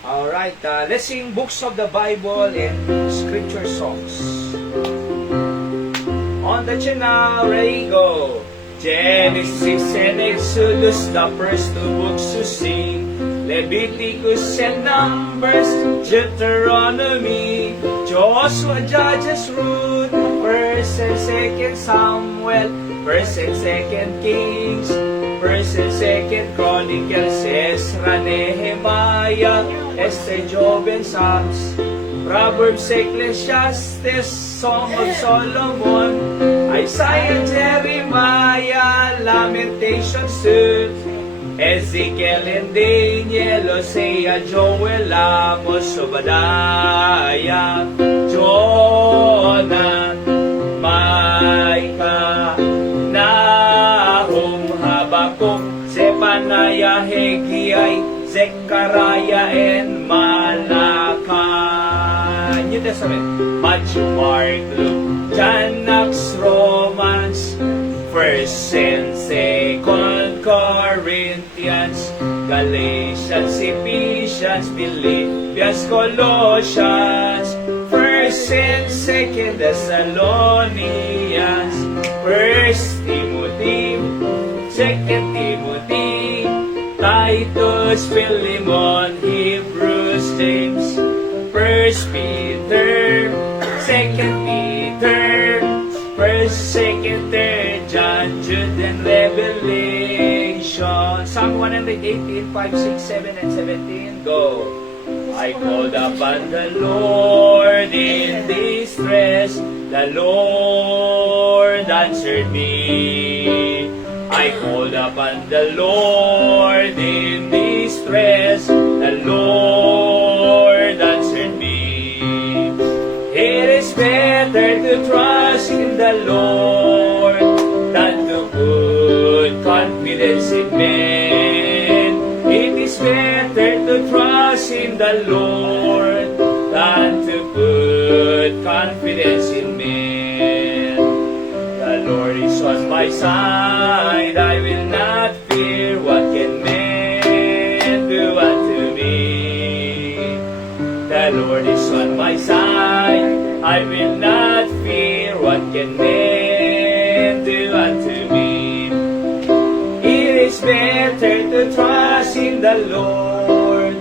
Alright, let's sing books of the Bible and scripture songs. On the channel, ready, go! Genesis and Exodus, the first two books to sing. Leviticus and Numbers, Deuteronomy, Joshua, Judges, Ruth, 1st and 2nd Samuel, 1st and 2nd Kings, 1st and 2nd Chronicles, Ezra, Nehemiah, Esther, Job, and Psalms, Proverbs, Ecclesiastes, Song of Solomon, Isaiah, Jeremiah, Lamentations, Ezekiel and Daniel, Hosea, Joel, Amos, Obadiah, Jonah, Micah, Nahum, Habakkuk, Zephaniah, Haggai, Zechariah, and Malachi. New Testament, Matthew, Mark, Luke, John, Acts, Romans, 1st and 2nd Corinthians, Galatians, Ephesians, Philippians, Colossians, 1st and 2nd Thessalonians, 1st Timothy, 2nd Timothy, Titus, Philemon, Hebrews, James, 1st Peter, 2nd Peter, 1st, 2nd, 3rd John, Jude, and Revelation. Psalm 118, 5, 6, 7, and 17. Go! I called upon the Lord in distress. The Lord answered me. I called upon the Lord in distress. The Lord answered me. It is better to trust in the Lord than to put confidence in men. It is better to trust in the Lord than to put confidence in men. The Lord is on my side, I will not fear. What can men do unto me? The Lord is on my side, I will not fear. What can men do unto me? It is better to trust in the Lord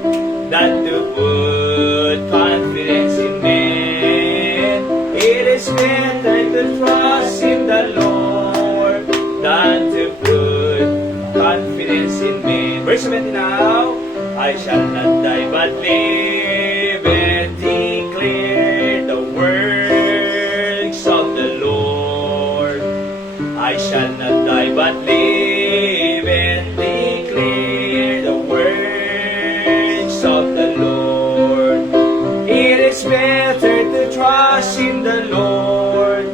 than to put confidence in men. It is better to trust in the Lord than to put confidence in men. Verse 17 now. I shall not die but live and declare the works of the Lord. I shall not die but live and declare the works of the Lord. It is better to trust in the Lord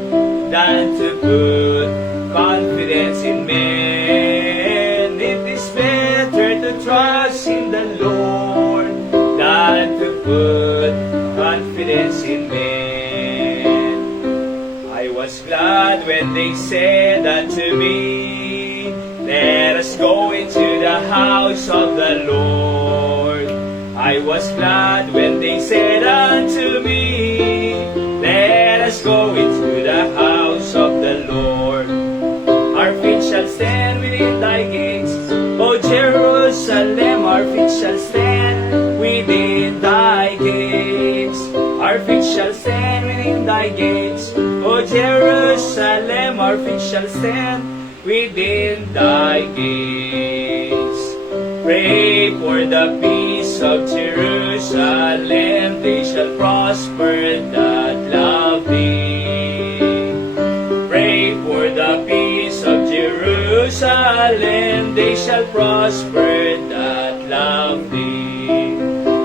than to put confidence in men. It is better to trust in the Lord than to put confidence in men. I was glad when they said unto me, let us go into the house of the Lord. I was glad when they said unto me, let us go into the house of the Lord. Our feet shall stand within thy gates, O Jerusalem, our feet shall stand within thy gates. Our feet shall stand within thy gates, O Jerusalem, our feet shall stand within thy gates. Pray for the peace of Jerusalem, they shall prosper that love thee. Pray for the peace of Jerusalem, they shall prosper that love thee.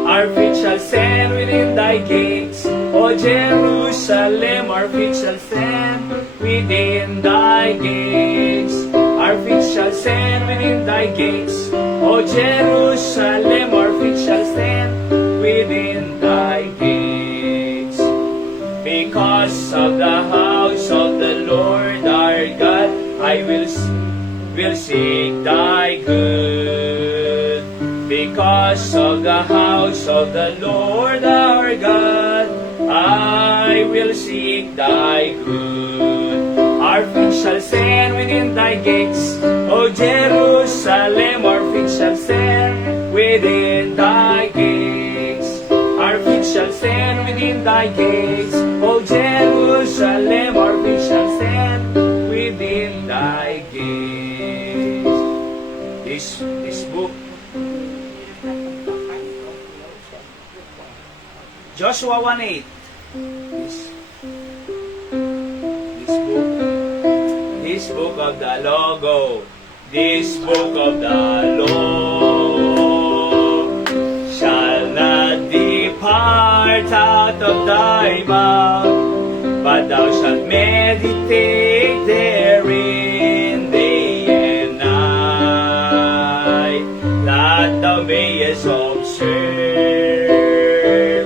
Our feet shall stand within thy gates, O Jerusalem, our feet shall stand within thy gates. Our feet shall stand within thy gates, O Jerusalem, our feet shall stand within thy gates. Because of the house of the Lord our God, I will seek thy good. Because of the house of the Lord our God. I will seek thy good. Our feet shall stand within thy gates, O Jerusalem. Our feet shall stand within thy gates. Our feet shall stand within thy gates, O Jerusalem. Our feet shall stand within thy gates. This book, Joshua 1:8. This book of the law, go. This book of the law shall not depart out of thy mouth, but thou shalt meditate therein day and night, that thou mayest observe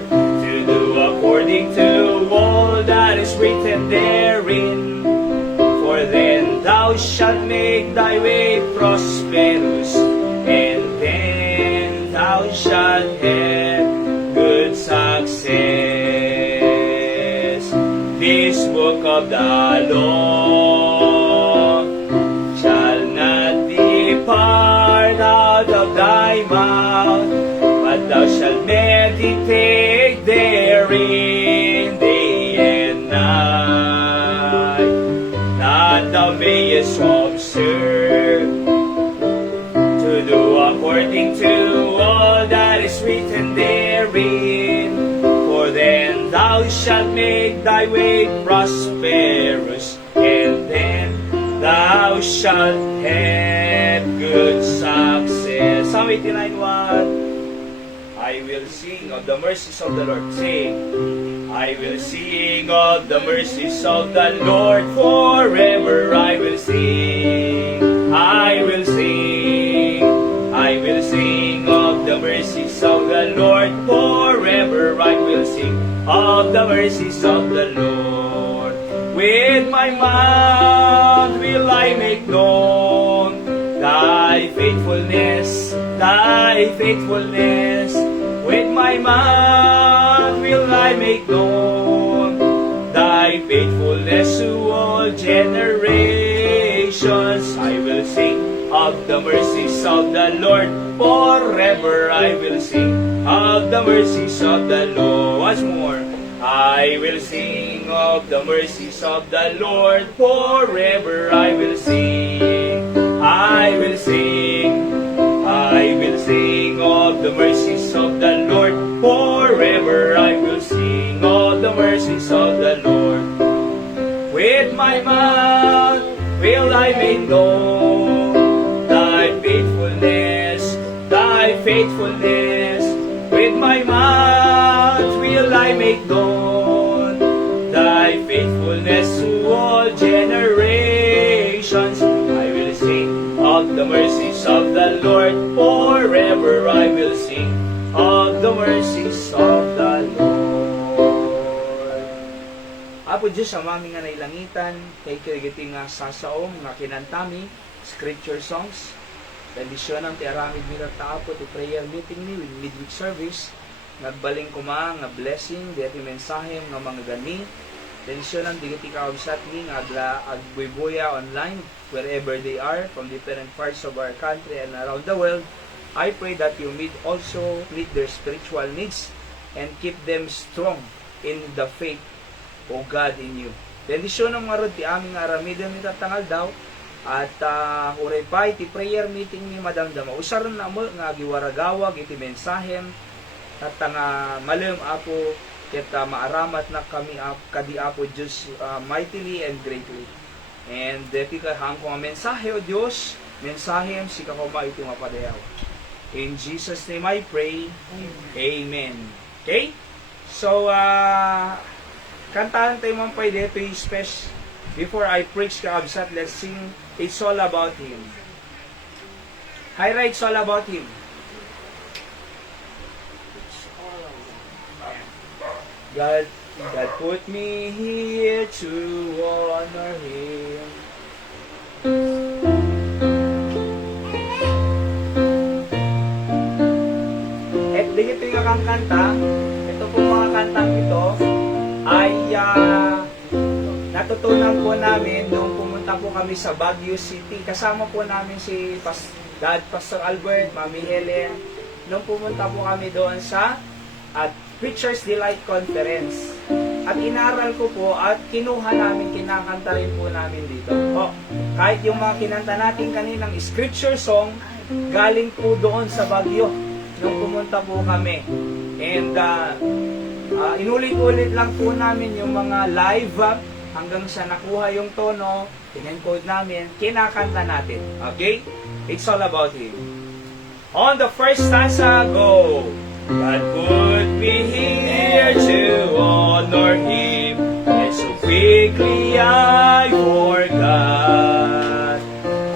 to do according to all that is written therein. For then thou shalt make thy way prosperous, and then thou shalt have good success. This book of the law shall not depart out of thy mouth, but thou shalt meditate therein day and night, that thou mayest observe to do according to all that is written therein. For then thou shalt make thy way prosperous, and then thou shalt have good success. Psalm 89:1. I will sing of the mercies of the Lord. Sing. I will sing of the mercies of the Lord forever. I will sing. I will sing. I will sing of the mercies of the Lord forever. I will sing of the mercies of the Lord. With my mouth will I make known thy faithfulness, thy faithfulness. With my mouth will I make known thy faithfulness to all generations. I will sing of the mercies of the Lord forever. I will sing of the mercies of the Lord. Once more. I will sing of the mercies of the Lord forever. I will sing. I will sing. I will sing of the mercies of the Lord forever. I will sing of the mercies of the Lord. With my mouth will I make known thy faithfulness, thy faithfulness. With my mouth will I make known thy faithfulness to all generations. I will sing of the mercies of the Lord forever. I will sing of the mercies of the Lord. Apo Diyos, ang aming nga nailangitan, kay kirigiti nga sasaom, nga kinantami, scripture songs, bendisyon ang tiaramid nila taapo, ti prayer meeting ni, with midweek service, nagbaling kuma, nga blessing, di ati mensahe, nga mga gani, bendisyon ang digiti kausat ni, nga agbuibuya online, wherever they are, from different parts of our country and around the world. I pray that you also meet their spiritual needs and keep them strong in the faith, O God, in you. Bendisyon ang marod ti aming aramidon ni tatangal daw, at uray pa iti prayer meeting ni madamdama. Usaron na mo nga giwaragawag iti mensahem at nga malem apo ket maaramat na kami kadi apo Dios mightily and greatly. And deti ka hangko nga mensahe o Dios, mensahem si kakoma iti mapadayaw. In Jesus name I pray. Amen. Okay? So kantahan tayo man pwede ito special. Before I preach ka absat, let's sing It's All About Him. Hi, right, It's All About Him. God put me here to honor Him. At ito yung kang kanta. Ito po mga kantang ito ay natutunan po namin nung pumunta po kami sa Baguio City. Kasama po namin si Pastor Albert, Mami Helen. Nung pumunta po kami doon sa Preacher's Delight Conference. At inaral ko po at kinuha namin, kinakanta rin po namin dito. Kahit yung mga kinanta natin kaninang scripture song, galing po doon sa Baguio nung pumunta po kami. And inulit-ulit lang po namin yung mga live hanggang sa nakuha yung tono, in-encode namin, kinakanta natin. Okay? It's all about Him. On the first stanza, go! God put me here to honor Him, and so quickly I forgot.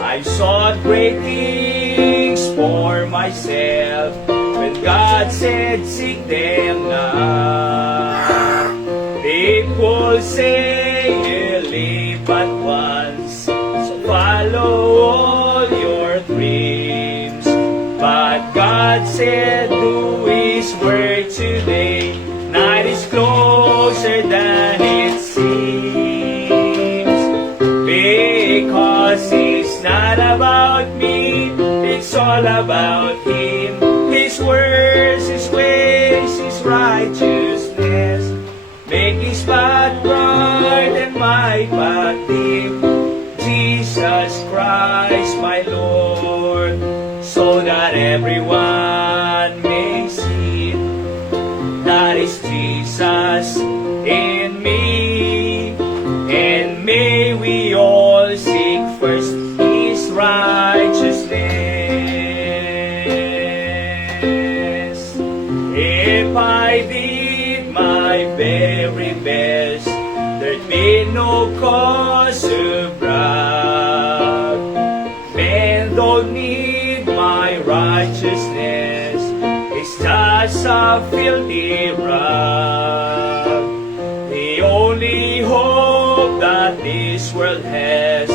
I sought great things for myself, when God said, seek them not. People say you live but once, so follow all your dreams. But God said, do His work today. Night is closer than it seems. Because it's not about me, it's all about Him. His words, His ways, His righteousness make His path bright and my path dim. Jesus Christ, my Lord, so that everyone may see that is Jesus in me. And may we all seek first His righteousness. If I did my very best, there'd be no cause to brag. Men don't need my righteousness, it's just a filthy rag. The only hope that this world has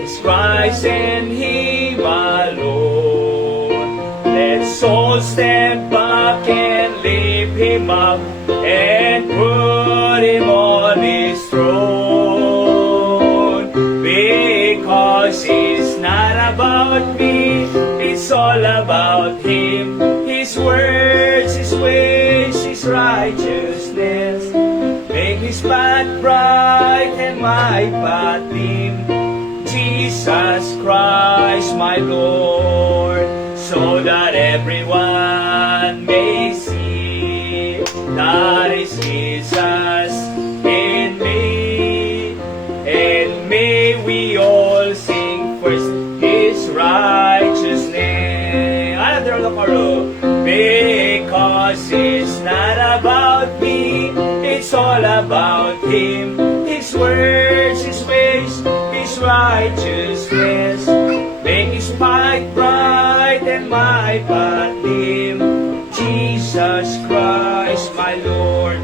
is Christ and Him alone. Let's all stand back and lift Him up and put Him on His throne. Because it's not about me, it's all about Him. His words, His ways, His righteousness make His path bright and my path dim. Jesus Christ, my Lord, so that everyone may see that is Jesus in me. And may we all sing first His righteousness. Because it's not about me, it's all about Him. His words, His ways, His righteousness make His path bright and my path dim. Jesus Christ, my Lord,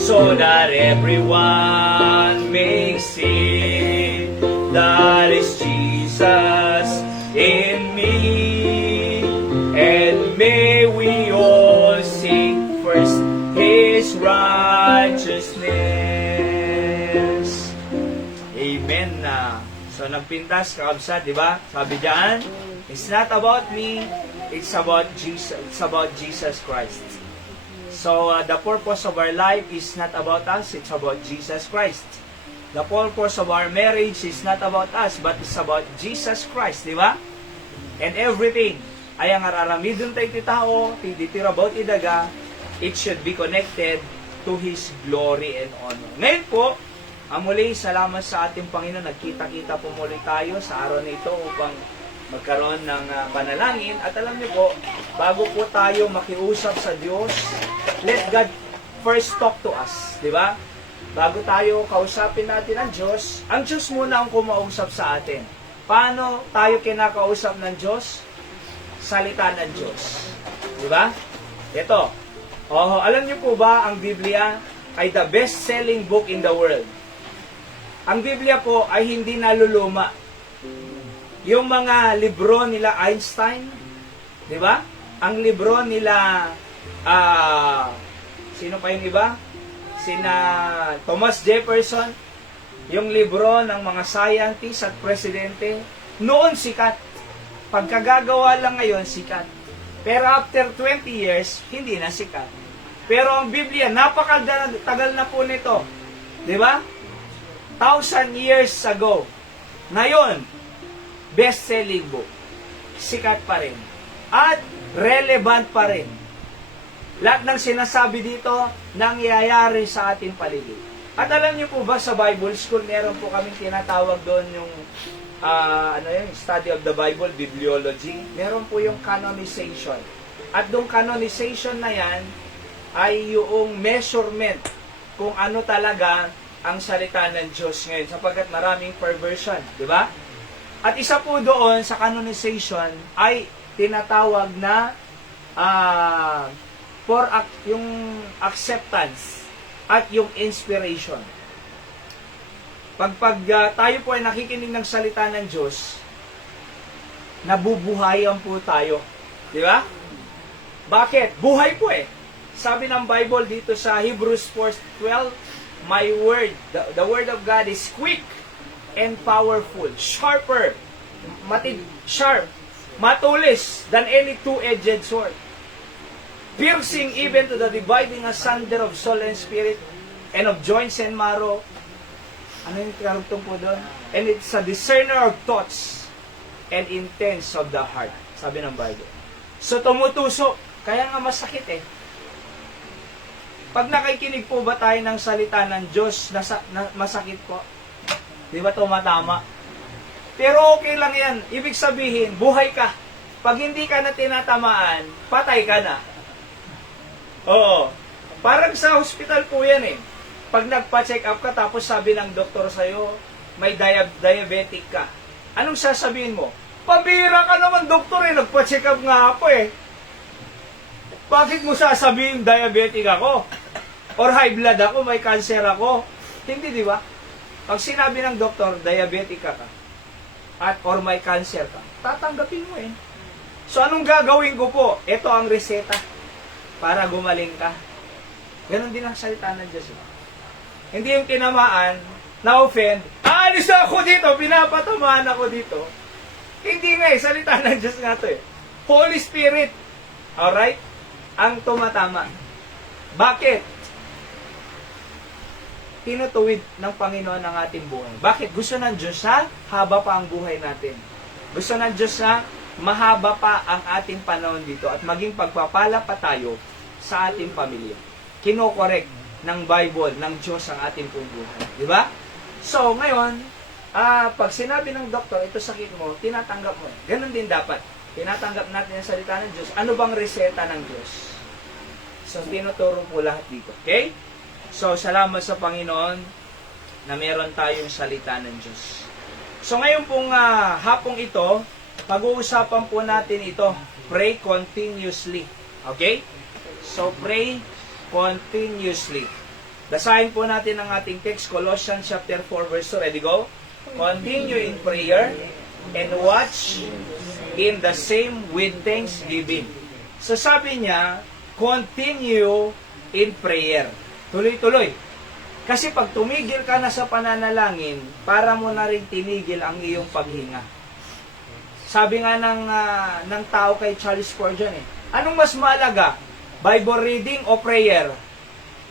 so that everyone may see that is Jesus in me. And may we all seek first His righteousness. Amen na. So nagpintas, kakabsat, di ba? Sabi diyan, it's not about me, it's about Jesus. It's about Jesus Christ. So the purpose of our life is not about us, it's about Jesus Christ. The purpose of our marriage is not about us, but it's about Jesus Christ, di ba? And everything ay ang araramidon tayo ti tao, ti ditirabaw ti daga, it should be connected to His glory and honor. Ngayon po, muli, salamat sa ating Panginoon. Nagkita-kita po muli tayo sa araw na ito upang magkaroon ng panalangin. At alam niyo po, bago po tayo makiusap sa Diyos, let God first talk to us. Di ba? Bago tayo kausapin natin ang Diyos muna ang kumausap sa atin. Paano tayo kinakausap ng Diyos? Salita ng Diyos. Di ba? Ito. Alam niyo po ba, ang Biblia ay the best-selling book in the world. Ang Biblia po ay hindi naluluma. Yung mga libro nila Einstein, di ba? ang libro nila, sino pa yung iba? Sina Thomas Jefferson, yung libro ng mga scientists at presidente, noon sikat. Pagkagagawa lang ngayon, sikat. Pero after 20 years, hindi na sikat. Pero ang Biblia, napakatagal na po nito. Di ba? 1,000 years ago. Ngayon, best-selling book. Sikat pa rin. At relevant pa rin. Lahat ng sinasabi dito, nangyayari sa ating paligid. At alam niyo po ba, sa Bible School, meron po kaming tinatawag doon yung study of the Bible, bibliology. Meron po yung canonization. At doon canonization na yan, ay yung measurement kung ano talaga ang salita ng Diyos ngayon, sapagkat maraming perversion, di ba? At isa po doon sa canonization ay tinatawag na yung acceptance at yung inspiration. Pag tayo po ay nakikinig ng salita ng Diyos, nabubuhayan po tayo. Di ba? Bakit? Buhay po eh. Sabi ng Bible dito sa Hebrews 4:12, my word, the word of God is quick and powerful, sharper, sharp, matulis than any two-edged sword, piercing even to the dividing asunder of soul and spirit, and of joints and marrow. Ano yung karugtong po doon? And it's a discerner of thoughts and intents of the heart. Sabi ng Bible. So tumutusok. Kaya nga masakit eh. Pag nakikinig po ba tayo ng salita ng Diyos, masakit po? Di ba tumatama? Pero okay lang yan. Ibig sabihin, buhay ka. Pag hindi ka na tinatamaan, patay ka na. Oo. Parang sa hospital po yan eh. Pag nagpa-check up ka, tapos sabi ng doktor sa'yo, may diabetic ka. Anong sasabihin mo? Pabira ka naman, doktor eh. Nagpa-check up nga ako eh. Bakit mo sasabihin diabetic ako? Or high blood ako, may cancer ako? Hindi, di ba? Pag sinabi ng doktor, diabetic ka or may cancer ka, tatanggapin mo eh. So anong gagawin ko po? Ito ang reseta para gumaling ka. Ganon din ang salita ng Diyos. Hindi yung tinamaan, na-offend, aalis na ako dito, pinapatamaan ako dito. Hindi nga eh, salita ng Diyos nga to eh. Holy Spirit, alright, ang tumatama. Bakit? Tinutuwid ng Panginoon ang ating buhay. Bakit? Gusto ng Diyos na haba pa ang buhay natin. Gusto ng Diyos na mahaba pa ang ating panahon dito at maging pagpapala pa tayo sa ating pamilya. Kinokorek ng Bible, ng Diyos ang ating pong buhay. Di ba? So, ngayon, pag sinabi ng doktor, ito sakit mo, tinatanggap mo. Ganon din dapat. Tinatanggap natin ang salita ng Diyos. Ano bang reseta ng Diyos? So, tinuturo po lahat dito. Okay? So, salamat sa Panginoon na meron tayong salita ng Diyos. So, ngayon pong hapong ito, pag-uusapan po natin ito, pray continuously. Okay? So, pray continuously. Basahin po natin ang ating text, Colossians chapter 4, verse 2. Ready, go? Continue in prayer and watch in the same with thanksgiving. So, sabi niya, continue in prayer. Tuloy-tuloy. Kasi pag tumigil ka na sa pananalangin, para mo na rin tinigil ang iyong paghinga. Sabi nga ng tao kay Charles Spurgeon anong mas mahalaga? Bible reading o prayer?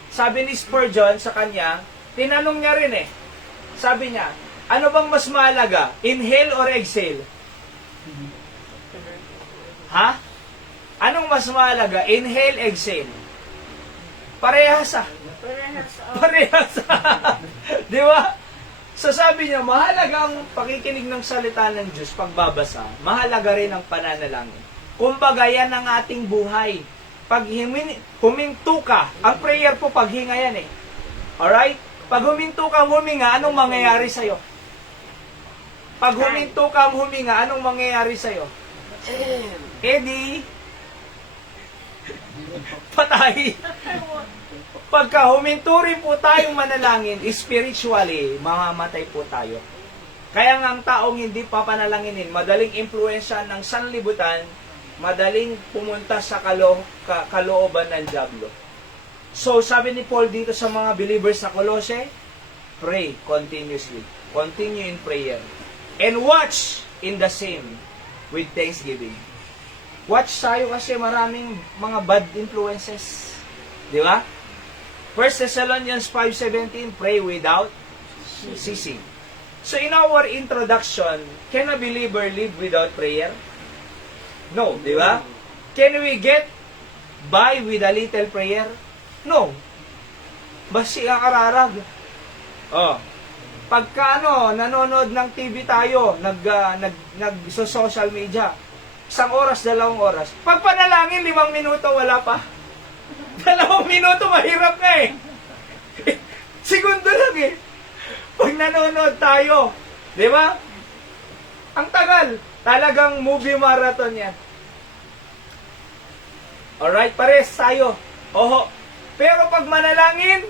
Sabi ni Spurgeon sa kanya, tinanong niya rin Sabi niya, ano bang mas mahalaga? Inhale or exhale? Ha? Anong mas mahalaga? Inhale, exhale? Parehas Parehas. Di ba? So sabi niya, mahalaga ang pakikinig ng salita ng Diyos, pagbabasa. Mahalaga rin ang pananalangin. Kumbaga yan ang ating buhay. Pag huminto ka, ang prayer po paghinga yan Alright? Pag huminto ka, huminga, anong mangyayari sa'yo? Pag huminto ka, huminga, anong mangyayari sa'yo? Di patay. Pagka huminto rin po tayong manalangin, spiritually, mamamatay po tayo. Kaya nga ang taong hindi pa panalanginin, madaling impluensya ng sanlibutan, madaling pumunta sa kalooban ng diablo. So, sabi ni Paul dito sa mga believers sa Colossae, pray continuously. Continue in prayer. And watch in the same with thanksgiving. Watch tayo kasi maraming mga bad influences. Di ba? 1 Thessalonians 5:17, pray without ceasing. So in our introduction, can a believer live without prayer? No, di ba? Can we get by with a little prayer? No. Basi ang ararag. Oh. Pagka nanonood ng TV tayo, social media, 1 oras, 2 oras. Pag panalangin, 5 minuto, wala pa. 2 minuto, mahirap na eh. Segundo lang eh. Pag nanonood tayo, di ba? Ang tagal. Talagang movie marathon yan. Alright, pares tayo. Oho. Pero pag manalangin,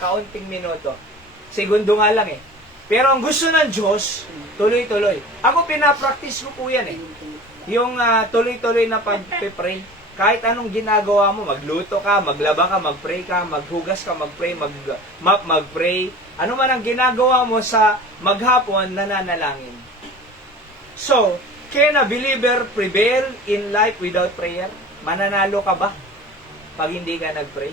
kaunting minuto. Segundo nga lang eh. Pero ang gusto ng Diyos, tuloy-tuloy. Ako pinapractice ko po yan eh. Yung tuloy-tuloy na pag-pray. Kahit anong ginagawa mo, magluto ka, maglaba ka, magpray ka, maghugas ka, magpray, magpray. Ano man ang ginagawa mo sa maghapon, nananalangin. So, can a believer prevail in life without prayer? Mananalo ka ba pag hindi ka nagpray?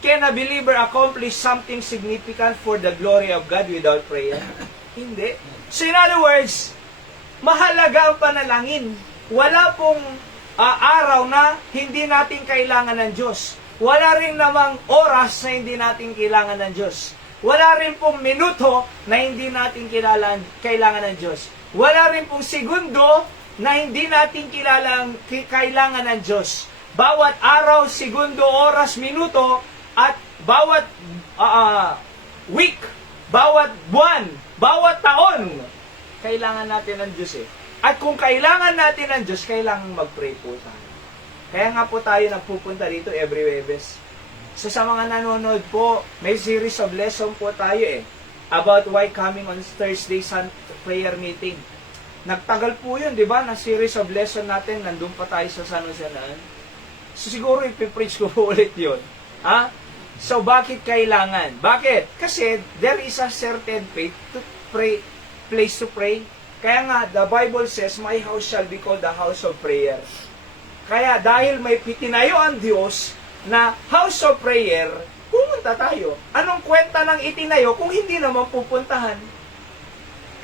Can a believer accomplish something significant for the glory of God without prayer? Hindi. So in other words, mahalaga ang panalangin. Wala pong araw na hindi natin kailangan ng Diyos. Wala rin namang oras na hindi natin kailangan ng Diyos. Wala rin pong minuto na hindi natin kailangan ng Diyos. Wala rin pong segundo na hindi natin kailangan ng Diyos. Bawat araw, segundo, oras, minuto, at bawat week, bawat buwan, bawat taon, kailangan natin ng Diyos eh. At kung kailangan natin ng Diyos, kailangan mag-pray po tayo. Kaya nga po tayo nagpupunta dito every Webes. So sa mga nanonood po, may series of lesson po tayo eh, about why coming on Thursday prayer meeting. Nagtagal po yun, di ba? Na series of lesson natin, nandun pa tayo sa San Jose Naan. So siguro ipipreach ko po ulit yun. Ha? So bakit kailangan? Bakit? Kasi there is a certain faith to pray, place to pray. Kaya nga, the Bible says, my house shall be called the house of prayer. Kaya dahil may tinayo ang Diyos na house of prayer, pumunta tayo. Anong kwenta ng itinayo kung hindi naman pupuntahan?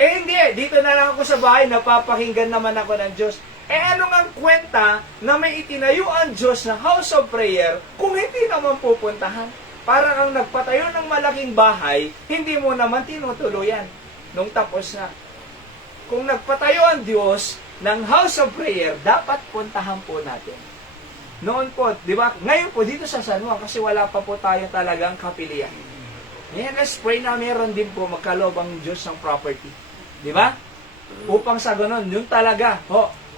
Eh hindi, dito na lang ako sa bahay, napapakinggan naman ako ng Diyos. Eh anong ang kwenta na may itinayo ang Diyos na house of prayer kung hindi naman pupuntahan? Parang ang nagpatayo ng malaking bahay, hindi mo naman tinutuluyan nung tapos na. Kung nagpatayo ang Diyos ng house of prayer, dapat puntahan po natin. Noon po, di ba? Ngayon po dito sa San Juan, kasi wala pa po tayo talagang kapilian. Ngayon, let's pray na meron din po magkaloob ang Diyos ng property. Di ba? Upang sa ganun, yun talaga.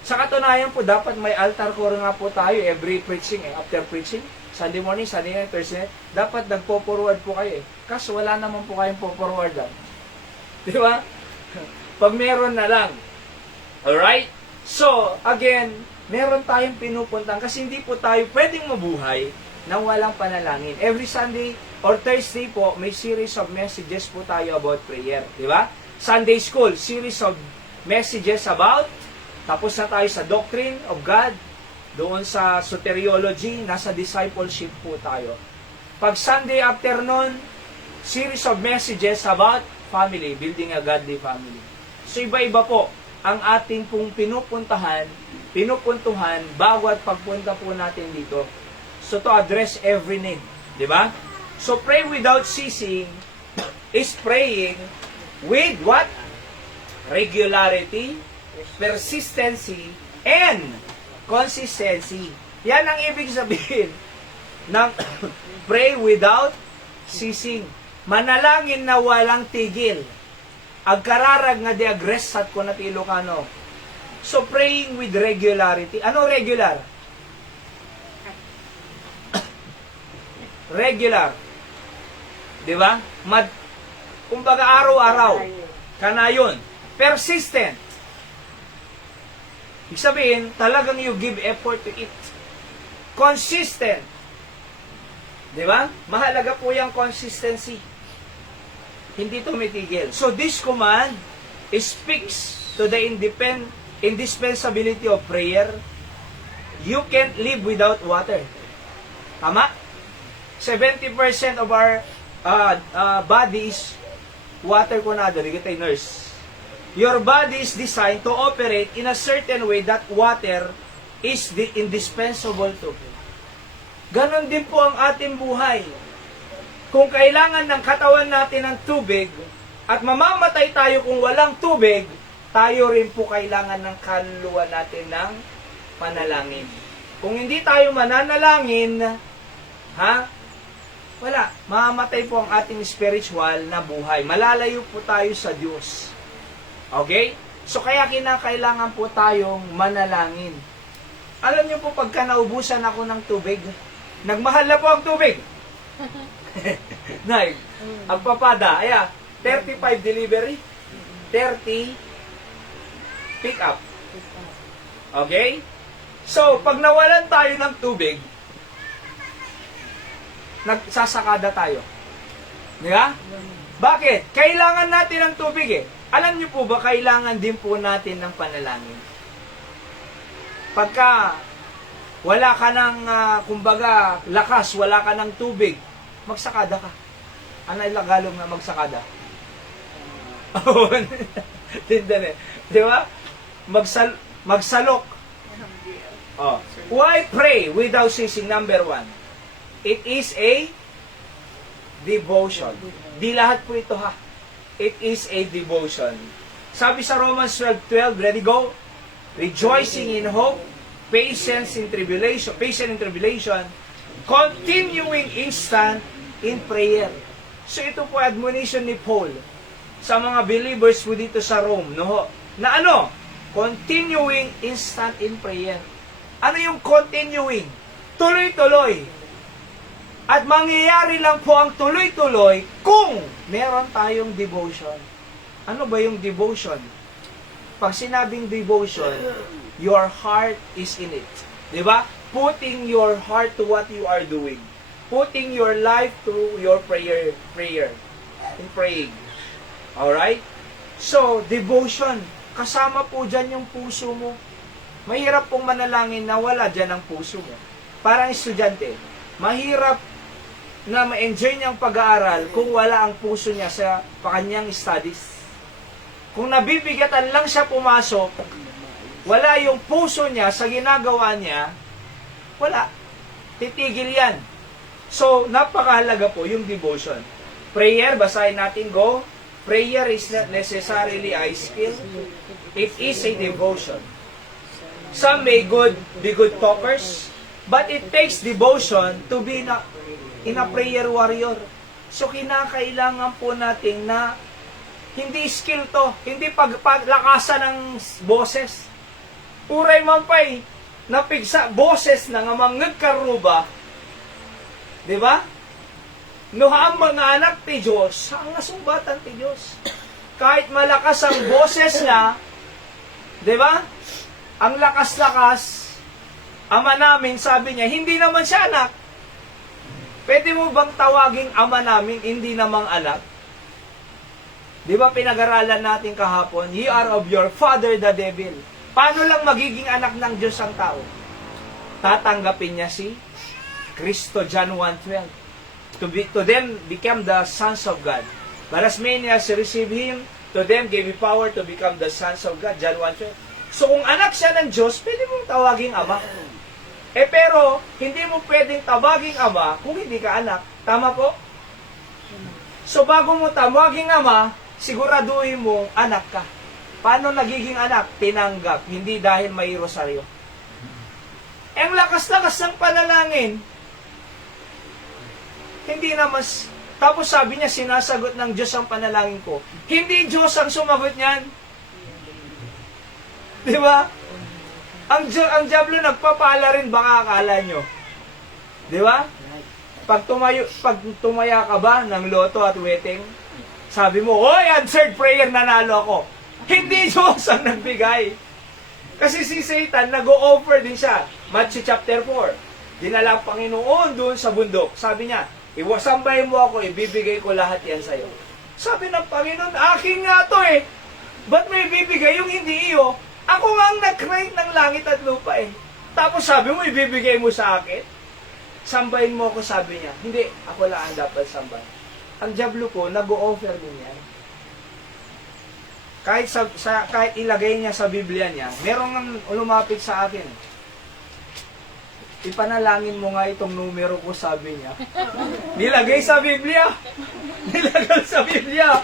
Sa katunayan po, dapat may altar call nga po tayo every preaching, after preaching. Sunday morning, Sunday night, Thursday night. Dapat nagpo-forward po kayo eh. Kasi wala naman po kayong po-forwardan. Di ba? Pag meron na lang. Alright? So, again, meron tayong pinupuntahan kasi hindi po tayo pwedeng mabuhay nang walang panalangin. Every Sunday or Thursday po, may series of messages po tayo about prayer. Di ba? Sunday School, series of messages about, tapos na tayo sa Doctrine of God, doon sa Soteriology, nasa Discipleship po tayo. Pag Sunday afternoon, series of messages about family, building a godly family. So iba-iba po ang ating pong pinupuntuhan bawat pagpunta po natin dito. So to address every need, di ba? So pray without ceasing is praying with what? Regularity, persistency, and consistency. Yan ang ibig sabihin ng pray without ceasing. Manalangin na walang tigil. Agkararag nga di agresat ko na ti Ilocano. So praying with regularity. Ano regular? Regular. Di ba? Kumbaga araw-araw. Kanayon. Persistent. Ibig sabihin, talagang you give effort to eat. Consistent. Di ba? Mahalaga po yung consistency. Hindi tumitigil. So this command speaks to the indispensability of prayer. You can't live without water. Tama? 70% of our body is water kunado. Di kita nurse. Your body is designed to operate in a certain way that water is indispensable to. Ganon din po ang ating buhay. Kung kailangan ng katawan natin ng tubig at mamamatay tayo kung walang tubig, tayo rin po kailangan ng kaluluwa natin ng panalangin. Kung hindi tayo mananalangin, wala. Mamamatay po ang ating spiritual na buhay. Malalayo po tayo sa Diyos. Okay? So kaya kinakailangan po tayong manalangin. Alam niyo po, pagka naubusan ako ng tubig, nagmahal na po ang tubig. Nay, ang papada, 35 delivery, 30 pick up. Okay? So, pag nawalan tayo ng tubig, nagsasakada tayo. Di ba? Bakit? Kailangan natin ng tubig eh. Alam niyo po ba, kailangan din po natin ng panalangin. Pagka wala ka ng, kumbaga, lakas, wala ka ng tubig, magsakada ka. Ano yung Tagalog na magsakada? Tindan eh. Di ba? Magsalok. Oh. Why pray without ceasing? Number 1. It is a devotion. Di lahat po ito ha. It is a devotion. Sabi sa Romans 12:12, ready go? Rejoicing in hope, patient in tribulation, continuing instant in prayer. So ito po admonition ni Paul sa mga believers po dito sa Rome, no? Na ano? Continuing instant in prayer. Ano yung continuing? Tuloy-tuloy. At mangyayari lang po ang tuloy-tuloy kung meron tayong devotion. Ano ba yung devotion? Pag sinabing devotion, your heart is in it. Diba? Putting your heart to what you are doing. Putting your life to your prayer. In praying. Alright? So, devotion. Kasama po dyan yung puso mo. Mahirap pong manalangin na wala dyan ang puso mo. Parang estudyante. Mahirap na ma-enjoy niyang pag-aaral kung wala ang puso niya sa kanyang studies. Kung nabibigatan lang siya pumasok, wala yung puso niya sa ginagawa niya, wala. Titigil yan. So, napakahalaga po yung devotion. Prayer, basahin natin, go. Prayer is not necessarily a skill. It is a devotion. Some may be good talkers, but it takes devotion to be in a prayer warrior. So, kinakailangan po natin na hindi skill to, hindi paglakasan ng boses. Uray man pa'y napigsa boses na nga mangag karuba. Diba? Nuha ang mga anak ti Diyos, ang nasumbatan ti Diyos. Kahit malakas ang boses na, diba? Ang lakas-lakas, ama namin, sabi niya, hindi naman siya anak. Pwede mo bang tawaging ama namin, hindi namang anak? Di ba pinag-aralan natin kahapon, ye are of your father the devil. Paano lang magiging anak ng Diyos ang tao? Tatanggapin niya si Kristo, John 1:12. To them become the sons of God. But as many as receive Him, to them gave He power to become the sons of God, John 1:12. So kung anak siya ng Diyos, pwede mong tawaging ama. Pero, hindi mo pwedeng tawaging ama kung hindi ka anak. Tama po? So bago mo tawaging ama, siguraduhin mong anak ka. Paano nagiging anak? Tinanggap, hindi dahil may rosaryo. Ang lakas-lakas ng panalangin, hindi naman, tapos sabi niya, sinasagot ng Diyos ang panalangin ko. Hindi Diyos ang sumagot niyan. Di ba? Ang Diablo nagpapala rin, baka akala nyo. Di ba? Pag tumaya ka ba ng loto at wedding, sabi mo, "Oy, answered prayer, nanalo ako." Hindi Diyos ang nagbigay. Kasi si Satan, nag-o-offer din siya. Matthew chapter 4. Dinala ang Panginoon doon sa bundok. Sabi niya, iwasambay mo ako, ibibigay ko lahat yan sa'yo. Sabi ng Panginoon, akin nga to eh. Ba't may ibibigay yung hindi iyo? Ako nga ang nag-create ng langit at lupa eh. Tapos sabi mo, ibibigay mo sa akin? Sambahin mo ako, sabi niya. Hindi, ako lang ang dapat sambay. Ang diablo po, nag-o-offer din yan. Kahit ilagay niya sa Biblia niya, merong lumapit sa akin. Ipanalangin mo nga itong numero ko, sabi niya. Nilagay sa Biblia. Nilagay sa Biblia.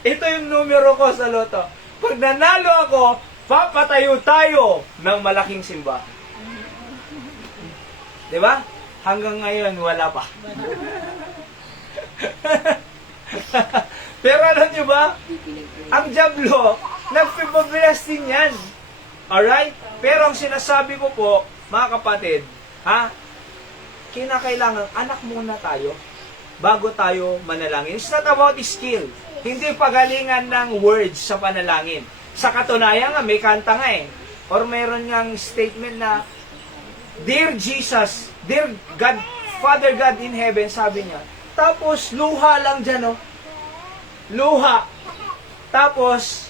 Ito yung numero ko sa loto. Pag nanalo ako, papatayo tayo ng malaking simbahan. Diba? Hanggang ngayon, wala pa. Pero alam nyo ba? Ang diablo, nagpipabilas din yan. Alright? Pero ang sinasabi ko po, mga kapatid, kinakailangan, anak muna tayo bago tayo manalangin. It's not about skill. Hindi pagalingan ng words sa panalangin. Sa katunayan nga, may kanta nga eh. Or meron ngang statement na, Dear Jesus, Dear God, Father God in heaven, sabi niya. Tapos, luha lang dyan, oh. Luha. Tapos,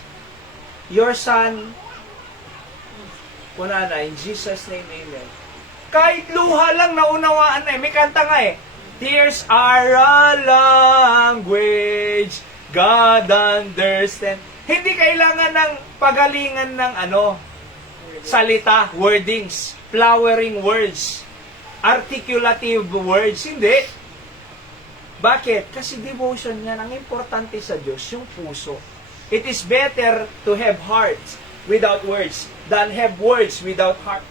your son, kuna na, in Jesus' name, amen. Kahit luha lang, naunawaan na eh. May kanta nga eh. Tears are a language, God understand. Hindi kailangan ng pagalingan ng salita, wordings, flowering words, articulative words. Hindi. Bakit? Kasi devotion yan, ang importante sa Diyos, yung puso. It is better to have hearts without words than have words without heart.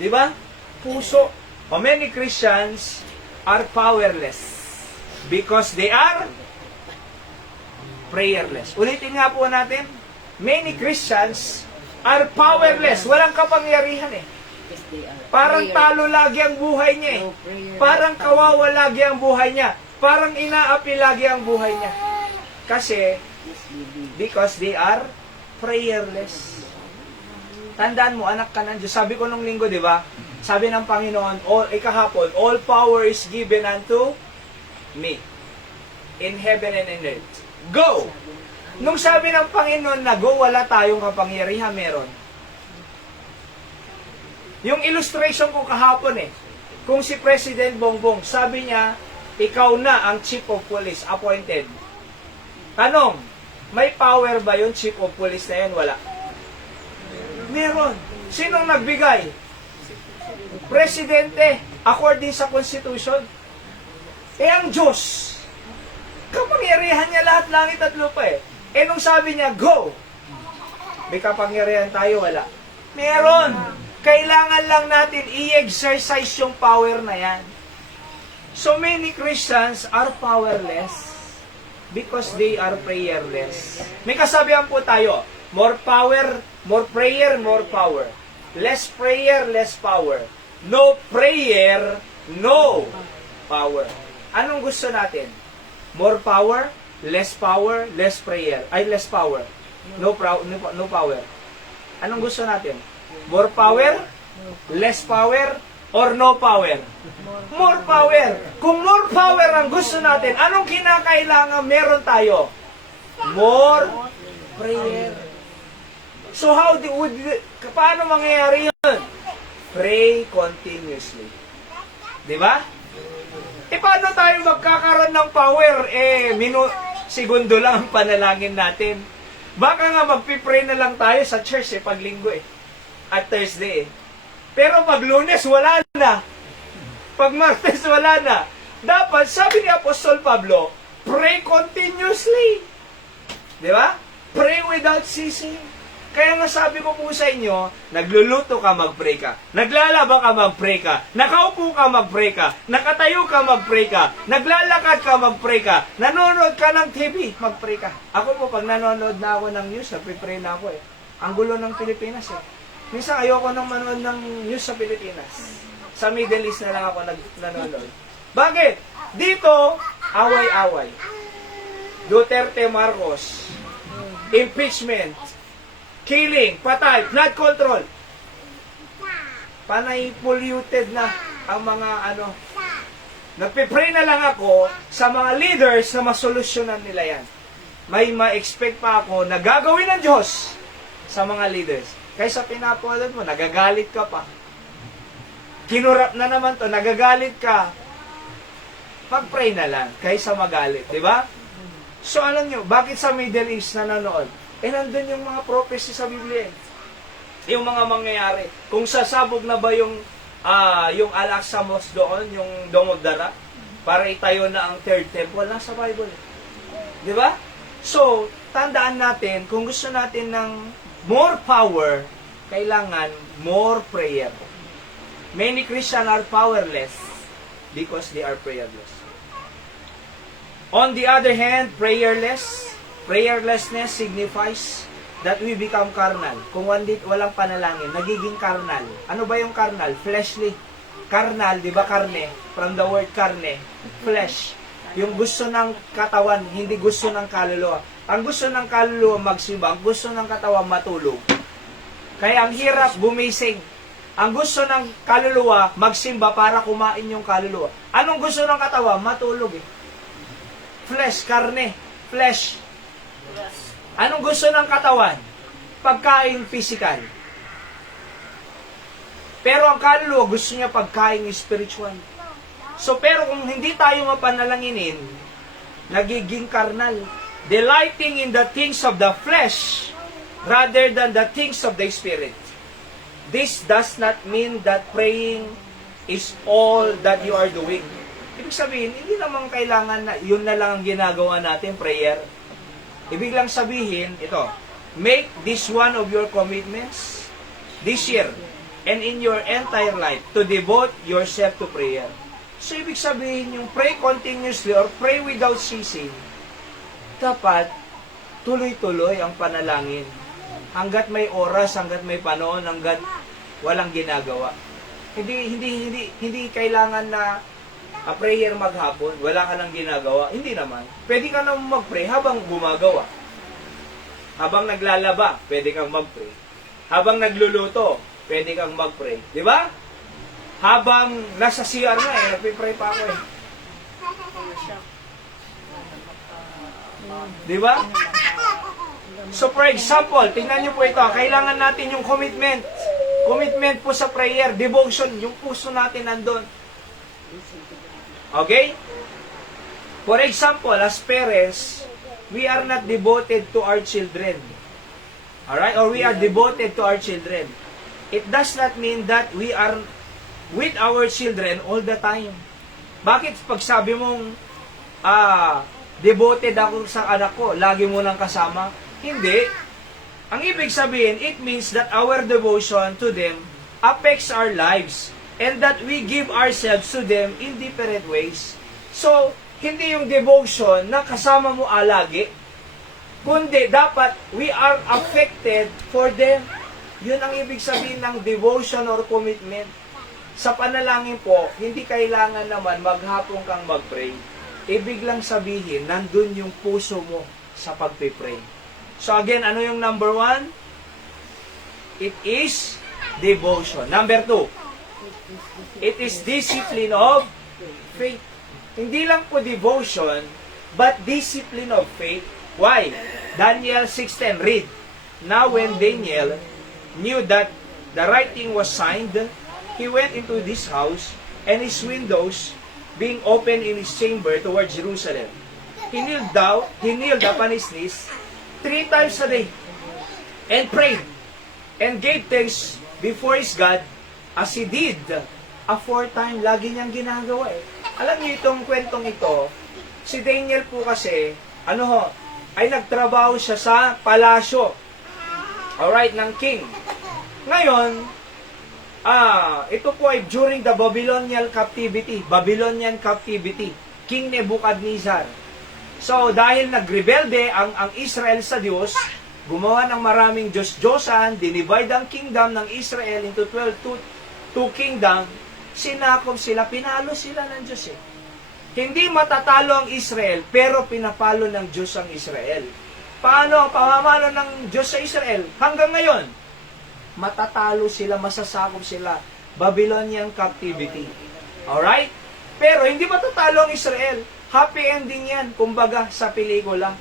Di ba? Puso. Many Christians are powerless because they are prayerless. Ulitin nga po natin. Many Christians are powerless. Walang kapangyarihan eh. Parang talo lagi ang buhay niya eh. Parang kawawa lagi ang buhay niya. Parang inaapi lagi ang buhay niya. Kasi, because they are prayerless. Tandaan mo, anak ka ng Diyos. Sabi ko nung linggo, di ba? Sabi ng Panginoon, kahapon, all power is given unto me. In heaven and in earth. Go! Nung sabi ng Panginoon na go, wala tayong kapangyarihan, meron. Yung illustration ko kahapon kung si President Bongbong, sabi niya, ikaw na ang Chief of Police, appointed. Tanong, may power ba yung Chief of Police na yun? Wala. Meron. Sinong nagbigay? Presidente, according sa Constitution. Ang Diyos, kapangyarihan niya lahat langit at lupa nung sabi niya, go! May kapangyarihan tayo, wala. Meron. Kailangan lang natin i-exercise yung power na yan. So many Christians are powerless because they are prayerless. May kasabihan po tayo, more power, more prayer, more power. Less prayer, less power. No prayer, no power. Anong gusto natin? More power, less prayer. Ay, less power. No power. Anong gusto natin? More power, less power, or no power? More power. Kung more power ang gusto natin, anong kinakailangan meron tayo? More prayer. So paano mangyayari yun? Pray continuously. Di ba? Paano tayo magkakaroon ng power? Segundo lang ang panalangin natin. Baka nga magpipray na lang tayo sa church pag linggo at Thursday Pero pag Lunes, wala na. Pag Martes, wala na. Dapat, sabi ni Apostol Pablo, pray continuously. Di ba? Pray without ceasing. Kaya nga sabi ko po sa inyo, nagluluto ka, mag-pray ka. Naglalaba ka, mag-pray ka. Nakaupo ka, mag-pray ka. Nakatayo ka, mag-pray ka. Naglalakad ka, mag-pray ka. Nanonood ka ng TV, mag-pray ka. Ako po, pag nanonood na ako ng news, nagpipray na ako Ang gulo ng Pilipinas Minsan ayoko nang manood ng news sa Pilipinas. Sa Middle East na lang ako nanonood. Bakit? Dito, away-away. Duterte Marcos. Impeachment. killing, patay, flood control. Panay polluted na ang mga ano. Nagpe-pray na lang ako sa mga leaders na masolusyonan nila yan. May ma-expect pa ako na gagawin ng Diyos sa mga leaders. Kaysa pinapanood mo, nagagalit ka pa. Kinurap na naman to, nagagalit ka. Mag-pray na lang kaysa magalit, di ba? So alam nyo, bakit sa Middle East na nanood? Nandun yung mga prophecy sa Biblia. Yung mga mangyayari. Kung sasabog na ba yung Al-Aqsa Mosque doon, yung Dome of the Rock, para itayo na ang Third Temple, nasa Bible. Di ba? So, tandaan natin, kung gusto natin ng more power, kailangan more prayer. Many Christians are powerless because they are prayerless. On the other hand, prayerlessness signifies that we become carnal. Kung walang panalangin, nagiging carnal. Ano ba yung carnal? Fleshly. Carnal, di ba karne? From the word karne, flesh. Yung gusto ng katawan, hindi gusto ng kaluluwa. Ang gusto ng kaluluwa magsimba, ang gusto ng katawan matulog. Kaya ang hirap gumising. Ang gusto ng kaluluwa magsimba para kumain yung kaluluwa. Anong gusto ng katawan? Matulog eh. Flesh, karne, flesh. Anong gusto ng katawan? Pagkain physical. Pero ang kaluluwa gusto niya pagkain spiritual. So, pero kung hindi tayo mapanalanginin, nagiging karnal. Delighting in the things of the flesh rather than the things of the spirit. This does not mean that praying is all that you are doing. Ibig sabihin, hindi naman kailangan na yun na lang ang ginagawa natin, prayer. Ibig lang sabihin, ito, make this one of your commitments this year and in your entire life to devote yourself to prayer. So, ibig sabihin, yung pray continuously or pray without ceasing, dapat tuloy-tuloy ang panalangin. Hanggat may oras, hanggat may panahon, hanggat walang ginagawa. Hindi kailangan na prayer maghapon, wala ka nang ginagawa. Hindi naman. Pwede ka nang mag-pray habang gumagawa. Habang naglalaba, pwede kang mag-pray. Habang nagluluto, pwede kang mag-pray. Di ba? Habang nasa CR na nagpipray pa ako eh. Di ba? So for example, tingnan niyo po ito, kailangan natin yung commitment. Commitment po sa prayer, devotion, yung puso natin nandun. Okay? For example, as parents, we are not devoted to our children. Alright? Or we are devoted to our children. It does not mean that we are with our children all the time. Bakit pag sabi mong devoted ako sa anak ko, lagi mo nang kasama? Hindi. Ang ibig sabihin, it means that our devotion to them affects our lives and that we give ourselves to them in different ways. So, hindi yung devotion na kasama mo lagi, kundi dapat we are affected for them. Yun ang ibig sabihin ng devotion or commitment. Sa panalangin po, hindi kailangan naman maghapon kang mag-pray. Ibig lang sabihin, nandun yung puso mo sa pagpipray. So again, ano yung number 1? It is devotion. Number 2, it is discipline of faith. Hindi lang po devotion, but discipline of faith. Why? Daniel 6:10, read. Now when Daniel knew that the writing was signed, he went into this house, and his windows being open in his chamber towards Jerusalem. He kneeled upon his knees 3 times a day, and prayed, and gave thanks before his God, as he did aforetime. Lagi niyang ginagawa eh. Alam niyo itong kwentong ito, si Daniel po kasi, ay nagtrabaho siya sa palasyo, alright, ng king. Ngayon, ito po ay during the Babylonian captivity, King Nebuchadnezzar. So, dahil nagrebelde ang Israel sa Diyos, gumawa ng maraming Diyos-Diyosan, dinivide ang kingdom ng Israel into 2 kingdom, sinakop sila, pinalo sila ng Diyos eh. Hindi matatalo ang Israel, pero pinapalo ng Diyos ang Israel. Paano ang pamamalo ng Diyos sa Israel? Hanggang ngayon, matatalo sila, masasakop sila. Babylonian captivity. Alright? Pero hindi matatalo ang Israel. Happy ending yan, kumbaga, sa pelikula.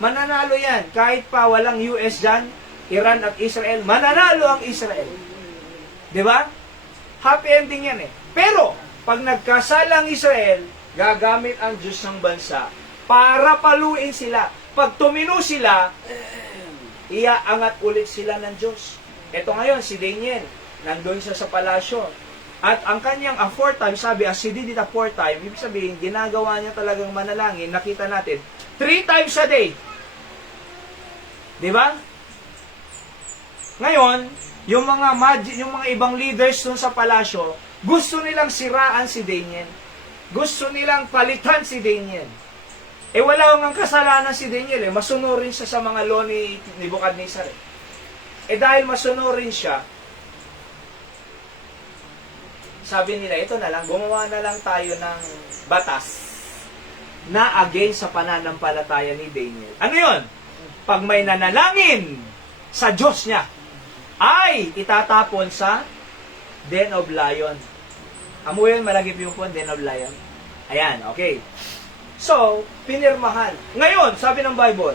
Mananalo yan. Kahit pa walang US dyan, Iran at Israel, mananalo ang Israel. Di ba? Happy ending yan eh. Pero, pag nagkasala ang Israel, gagamit ang Diyos ng bansa para paluin sila. Pag tumino sila, iaangat ulit sila ng Diyos. Ito ngayon, si Daniel, nandun siya sa palasyo. At ang kanyang, ang fourth time, sabi, as he did it a fourth time, ibig sabihin, ginagawa niya talagang manalangin, nakita natin, 3 times a day. Di ba? Ngayon, yung mga ibang leaders dun sa palasyo, gusto nilang siraan si Daniel. Gusto nilang palitan si Daniel. Wala ang kasalanan si Daniel masunurin siya sa mga law ni Nebuchadnezzar dahil masunurin siya, sabi nila, ito na lang, gumawa na lang tayo ng batas na against sa pananampalataya ni Daniel. Ano yun? Pag may nanalangin sa Diyos niya, ay itatapon sa Den of Lion. Amo yun, malagip yung po, Den of Lion. Ayan, okay. So, pinirmahan. Ngayon, sabi ng Bible,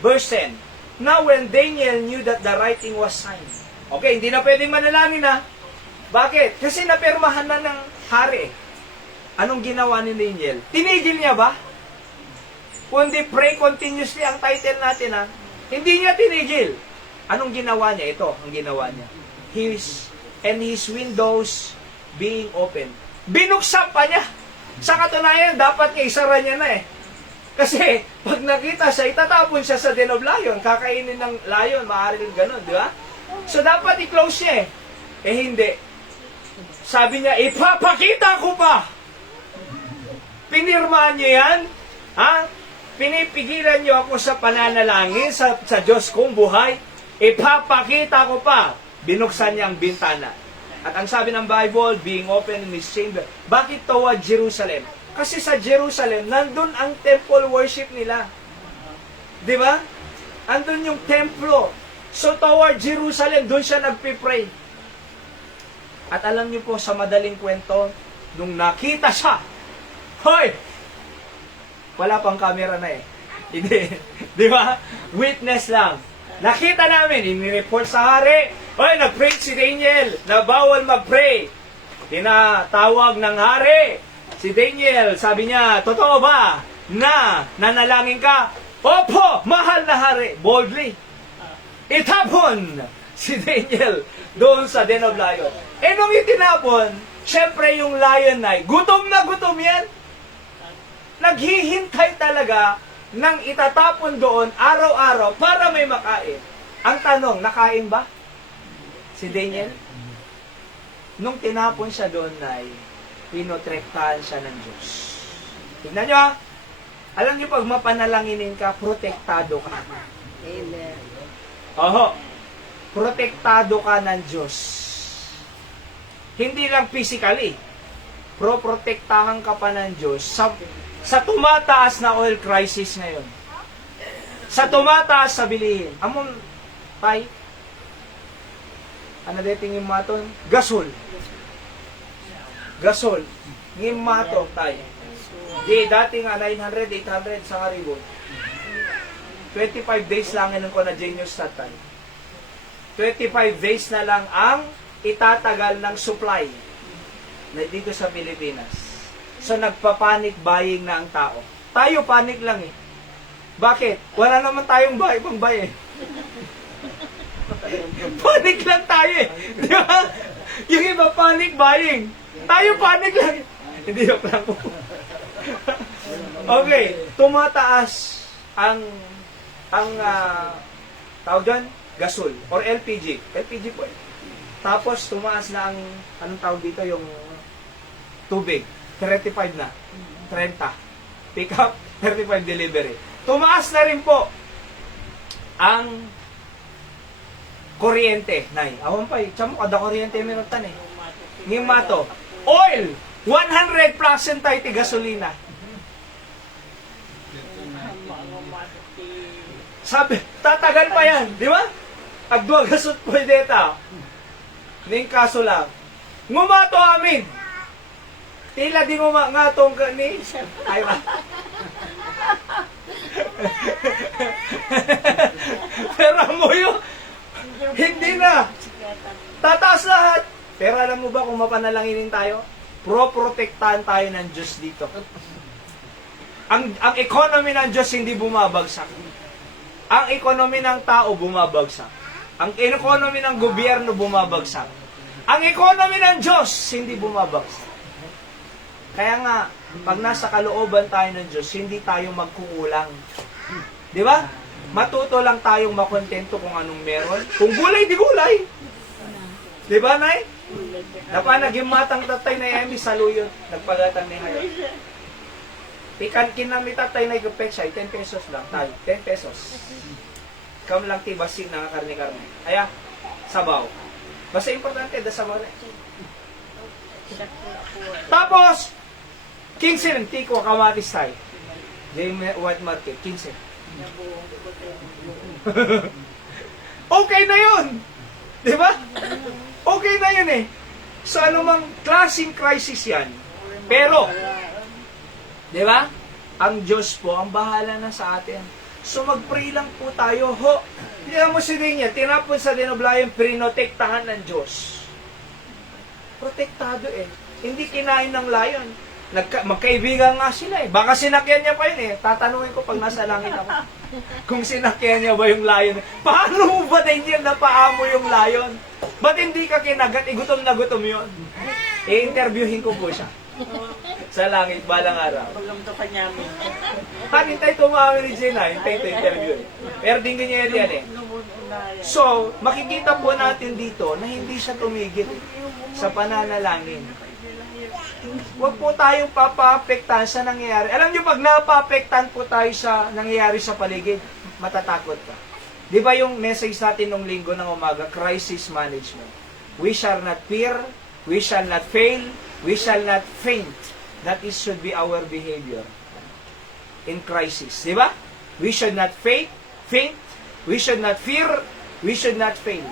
verse 10, now when Daniel knew that the writing was signed. Okay, hindi na pwedeng manalangin na. Bakit? Kasi napirmahan na ng hari. Anong ginawa ni Daniel? Tinigil niya ba? Kundi pray continuously ang title natin ha. Hindi niya tinigil. Anong ginawa niya? Ito, ang ginawa niya. His windows being open. Binuksan pa niya. Sa katunayan, dapat kaisara niya na Kasi, pag nakita siya, itatapon siya sa Den of Lion. Kakainin ng lion, maaaring ganun, di ba? So, dapat i-close siya hindi. Sabi niya, ipapakita ko pa! Pinirmahan niyo yan? Ha? Pinipigilan niyo ako sa pananalangin, sa Diyos kong buhay? Ipapakita ko pa! Binuksan niya ang bintana. At ang sabi ng Bible, being open in his chamber. Bakit toward Jerusalem? Kasi sa Jerusalem, nandun ang temple worship nila. Di ba? Andun yung templo. So toward Jerusalem, dun siya nagpipray. At alam niyo po, sa madaling kwento, nung nakita siya, hoy! Wala pang camera na Hindi. Di ba? Witness lang. Nakita namin, inireport sa hari, hoy, nag-pray si Daniel, na bawal mag-pray. Tinatawag ng hari, si Daniel, sabi niya, totoo ba na nanalangin ka? Opo, mahal na hari, boldly. Itapon si Daniel doon sa Den of Lion. Nung itinapon, syempre yung lion na gutom yan. Naghihintay talaga nang itatapon doon araw-araw para may makain. Ang tanong, nakain ba si Daniel? Nung tinapon siya doon, pinotrektahan siya ng Diyos. Tignan nyo alam niyo pag mapanalanginin ka, protektado ka. Amen. Oho, protektado ka ng Diyos. Hindi lang physically, protektahan ka pa ng Diyos sa tumataas na oil crisis ngayon. Sa tumataas sa bilihin. Amon, tay, ano dating yung maton? Gasol. Ngim mato, tay. Di, dati nga 900, 800 sa Haribo. 25 days lang yun ko na genius sa tay. 25 days na lang ang itatagal ng supply na dito sa Pilipinas. So, nagpa-panic buying na ang tao. Tayo, panic lang Bakit? Wala naman tayong pang-buy Panic lang tayo Di ba? Yung iba, panic buying. Tayo, panic lang Hindi joke lang po. Okay, tumataas ang tawag dyan, gasol or LPG. LPG po Tapos, tumaas na ang, anong tawag dito, yung tubig. 35 na. 30. Pick up, 35 delivery. Tumaas na rin po ang kuryente. Nay, awan pa tsamo kada kuryente meron tan Ngimato. Oil, 100 plus tayo gasolina. Sabi, tatagal pa yan, di ba? Agdwa gasot pwedeta. Ning kaso lang. Ngumato amin. Tila di mo nga tong ni. Ay ba? Pero mo yun, hindi na. Tataas lahat. Pero alam mo ba kung mapanalanginin tayo? Pro-protektahan tayo ng Diyos dito. Ang economy ng Diyos hindi bumabagsak. Ang economy ng tao bumabagsak. Ang economy ng gobyerno bumabagsak. Ang economy ng Diyos hindi bumabagsak. Kaya nga, pag nasa kalooban tayo ng Diyos, hindi tayo magkukulang. Di ba? Matuto lang tayong makontento kung anong meron. Kung gulay, di gulay. Di ba, Nay? Napanaging matang tatay na Emi sa luyon. Nagpagatang ni Hayo. Pikan kinami tatay na igupek siya, 10 pesos lang. Tayo, 10 pesos. Kam lang tibasing na karne-karne. Aya, sabaw. Basta importante, da sabaw na. Tapos, 15, tiko kamatis tayo. J. White Market, 15. Okay na yun! Di ba? Okay na yun eh. So, anumang klaseng crisis yan. Pero, di ba? Ang Diyos po, ang bahala na sa atin. So, mag-pray lang po tayo. Ho, hindi mo si niya, tinapon sa dinoblayan, prinotektahan ng Diyos. Protektado eh. Hindi kinain ng layon. Magkaibigan nga sila eh. Baka sinakyan niya pa yun eh. Tatanungin ko pag nasa langit ako. Kung sinakyan niya ba yung layon. Paano mo ba din yan na paamo yung layon? Ba't hindi ka kinagat? Gutom na gutom yun. I-interviewin ko po siya. Sa langit, balang araw. Hintay tumawin ni Gina. Hintay ito interview. Pero din ganyan yan eh. So, makikita po natin dito na hindi siya tumigil sa pananalangin. Huwag po tayong papaapektahan sa nangyayari. Alam niyo, pag napaapektahan po tayo sa nangyayari sa paligid, matatakot ka. Di ba yung message natin nung linggo ng umaga, crisis management. We shall not fear, we shall not fail, we shall not faint. That is should be our behavior in crisis. Di ba? We should not faint, we should not fear, we should not fail.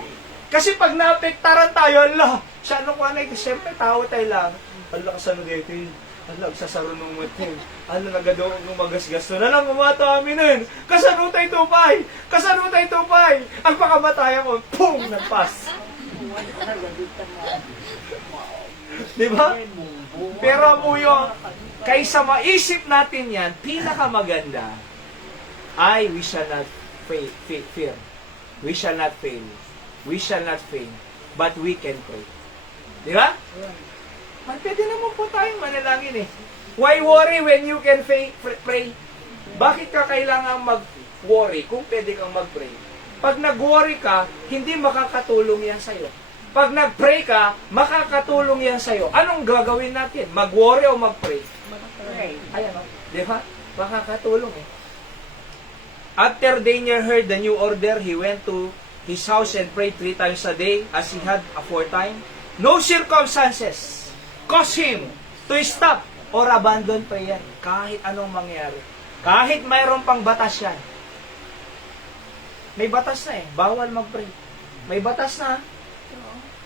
Kasi pag naapektaran tayo, Allah, siya anong kanay, siyempre tao tayo lang. Allah, kasano dito yun? Allah, sasaro nung matin. Allah, nagadaw nung magasgas na lang, umato amin nun. Kasano tayo tupay? Kasano tayo tupay? Ang pakamatay ako, pum, nagpas. Diba? Pero mo yung, kaysa maisip natin yan, pinakamaganda, ay, we shall not fear. We shall not fail. We shall not fail. But we can pray. Diba? Pwede naman po tayong manalangin eh. Why worry when you can pray? Bakit ka kailangan mag-worry kung pwede kang mag-pray? Pag nag-worry ka, hindi makakatulong yan sa'yo. Pag nag-pray ka, makakatulong yan sa'yo. Anong gagawin natin? Mag-worry o mag-pray? Mag-pray. Ayan o. Di ba? Makakatulong eh. After Daniel heard the new order, he went to his house and prayed 3 times a day as he had aforetime. No circumstances cause him to stop or abandon prayer. Kahit anong mangyari. Kahit mayroon pang batas yan. May batas na eh. Bawal mag-pray. May batas na.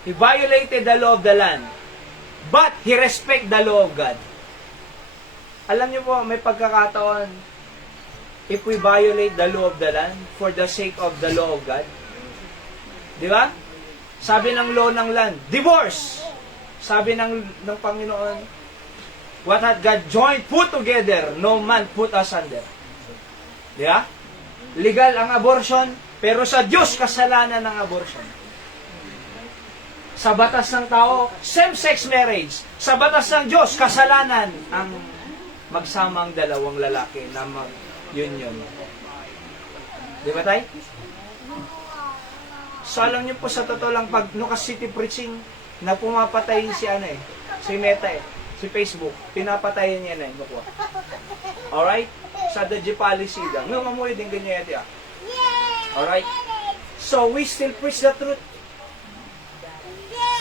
He violated the law of the land. But he respect the law of God. Alam niyo po, may pagkakataon, if we violate the law of the land for the sake of the law of God. Di ba? Sabi ng law ng land, divorce! Sabi ng Panginoon, what had God joined, put together, no man put asunder. Di ba? Legal ang abortion, pero sa Diyos kasalanan ng abortion. Sa batas ng tao, same-sex marriage. Sa batas ng Diyos, kasalanan ang magsamang dalawang lalaki na mag-union. Di ba tayo? So alam niyo po sa totoo lang, pag Lucas City preaching, na pumapatay si Meta si Facebook, pinapatayin niya na yun. Alright? Sa the policy lang. No, mamuhi din ganyan yan. Alright? So, we still preach the truth.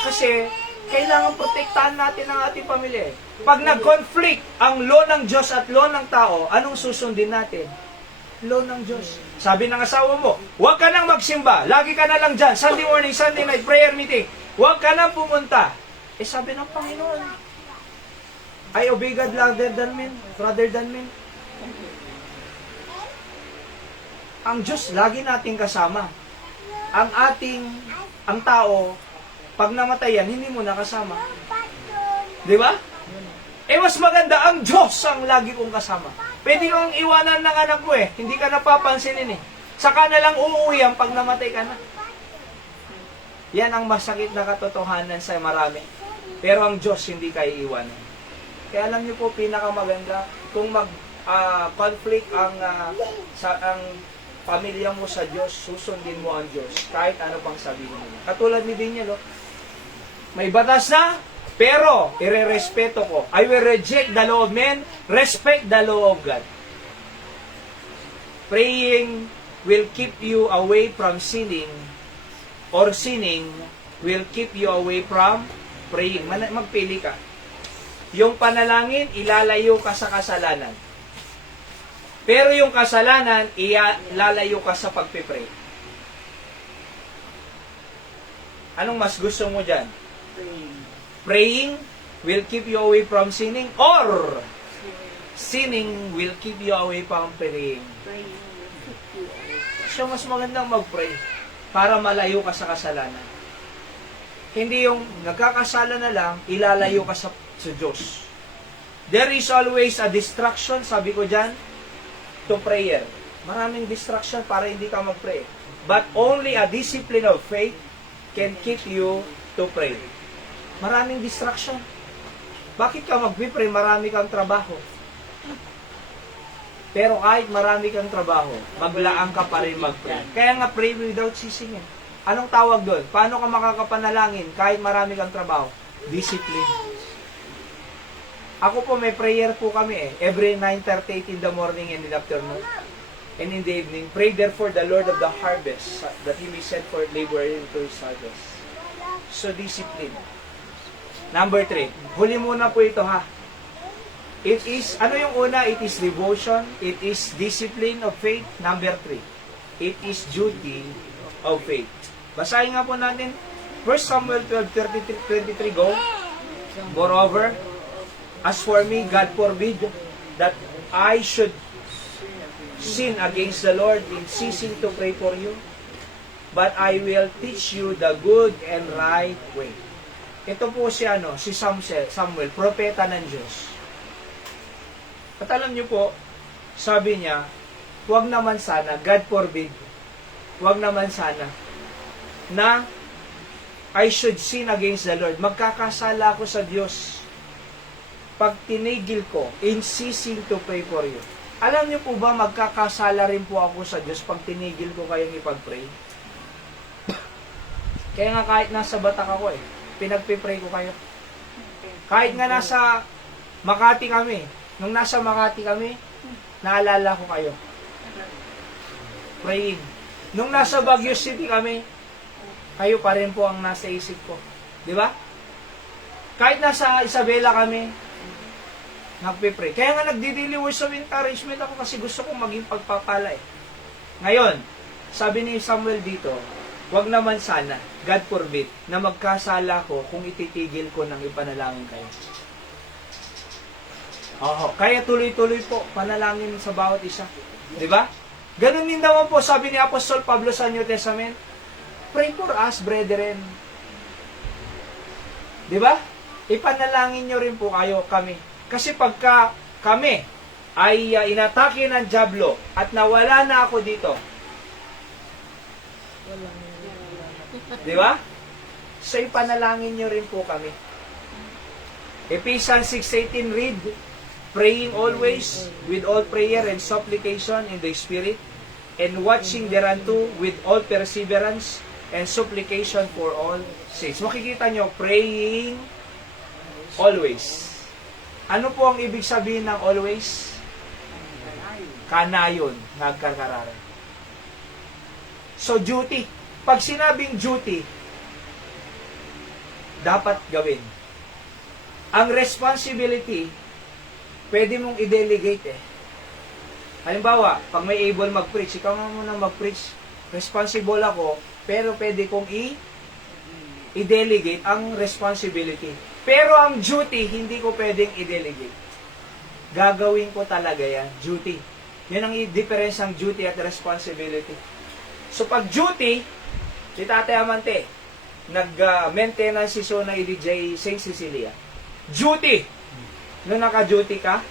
Kasi, kailangan protektahan natin ang ating pamilya. Pag nag-conflict ang law ng Diyos at law ng tao, anong susundin natin? law ng Diyos. Sabi ng asawa mo, huwag ka nang magsimba. Lagi ka na lang dyan. Sunday morning, Sunday night, prayer meeting. Huwag ka nang pumunta. Eh sabi ng Panginoon, I obey God rather than men. Ang Diyos, lagi nating kasama. Ang tao, pag namatayan, hindi mo nakasama. Di ba? Eh, mas maganda, ang Diyos ang lagi kong kasama. Pwede kang iwanan ng anak mo eh. Hindi ka napapansinin eh. Saka na lang uuwi ang pag namatay ka na. Yan ang masakit na katotohanan sa marami. Pero ang Diyos hindi kayo iwanan. Kaya alam niyo po, pinakamaganda, kung conflict ang pamilya mo sa Diyos, susundin mo ang Diyos, kahit ano pang sabihin mo. Katulad ni Daniel, may batas na, pero irerespeto ko. I will reject the law of men, respect the law of God. Praying will keep you away from sinning, or sinning will keep you away from praying. Magpili ka. Yung panalangin, ilalayo ka sa kasalanan. Pero yung kasalanan, ilalayo ka sa pagpipray. Anong mas gusto mo dyan? Praying will keep you away from sinning, or sinning will keep you away from praying. So, mas magandang mag-pray para malayo ka sa kasalanan. Hindi yung nagkakasala na lang, ilalayo ka sa Diyos. There is always a distraction, sabi ko dyan, to prayer. Maraming distraction para hindi ka mag-pray. But only a discipline of faith can keep you to pray. Maraming distraction. Bakit ka mag-pray? Marami kang trabaho. Pero kahit marami kang trabaho, maglaan ka pa rin mag-pray. Kaya nga, pray without ceasing. Anong tawag doon? Paano ka makakapanalangin kahit marami kang trabaho? Discipline. Ako po, may prayer po kami every 9:30 in the morning and in the afternoon and in the evening. Pray therefore the Lord of the harvest that He may send forth laborers into His harvest. So, discipline. Number 3. Huli muna po ito ha. It is, ano yung una? It is devotion. It is discipline of faith. Number 3. It is duty of faith. Basahin nga po natin. 1 Samuel 12:23, go. Moreover, as for me, God forbid that I should sin against the Lord in ceasing to pray for you, but I will teach you the good and right way. Ito po si Samuel, propeta ng Diyos. At alam niyo po, sabi niya, huwag naman sana, God forbid, huwag naman sana, na I should sin against the Lord. Magkakasala ako sa Diyos pag tinigil ko, in ceasing to pray for you. Alam niyo po ba, magkakasala rin po ako sa Diyos pag tinigil ko kayong ipag-pray? Kaya nga kahit nasa Batak ako pinagpipray ko kayo. Kahit nga nasa Makati kami, nung nasa Makati kami, naalala ko kayo. Praying. Nung nasa Baguio City kami, kayo pa rin po ang nasa isip ko. Di ba? Kahit nasa Isabela kami, nagpipray. Kaya nga nagdi-daily words of encouragement ako kasi gusto kong maging pagpapala Ngayon, sabi ni Samuel dito, wag naman sana, God forbid, na magkasala ko kung ititigil ko ng ipanalangin kayo. Kaya tuloy-tuloy po, panalangin sa bawat isa. Di ba? Ganun din naman po, sabi ni Apostol Pablo sa New Testament, pray for us, brethren. Di ba? Ipanalangin nyo rin po kami. Kasi pagka kami ay inatake ng dyablo at nawala na ako dito, di ba? So, ipanalangin nyo rin po kami. Ephesians 6:18 read, praying always with all prayer and supplication in the Spirit, and watching thereunto with all perseverance and supplication for all saints. Makikita nyo, praying always. Ano po ang ibig sabihin ng always? Kanayon, nagkarkarara. So, duty. Pag sinabing duty, dapat gawin. Ang responsibility, pwede mong i-delegate Halimbawa, pag may able mag-preach, ikaw nga muna mag-preach. Responsible ako, pero pwede kong i-delegate ang responsibility. Pero ang duty, hindi ko pwedeng i-delegate. Gagawin ko talaga yan, duty. Yan ang difference ng duty at responsibility. So pag duty, si Tatay Amante, nag-maintenance si Sona EDJ St. Cecilia. Duty! Nung naka-duty ka,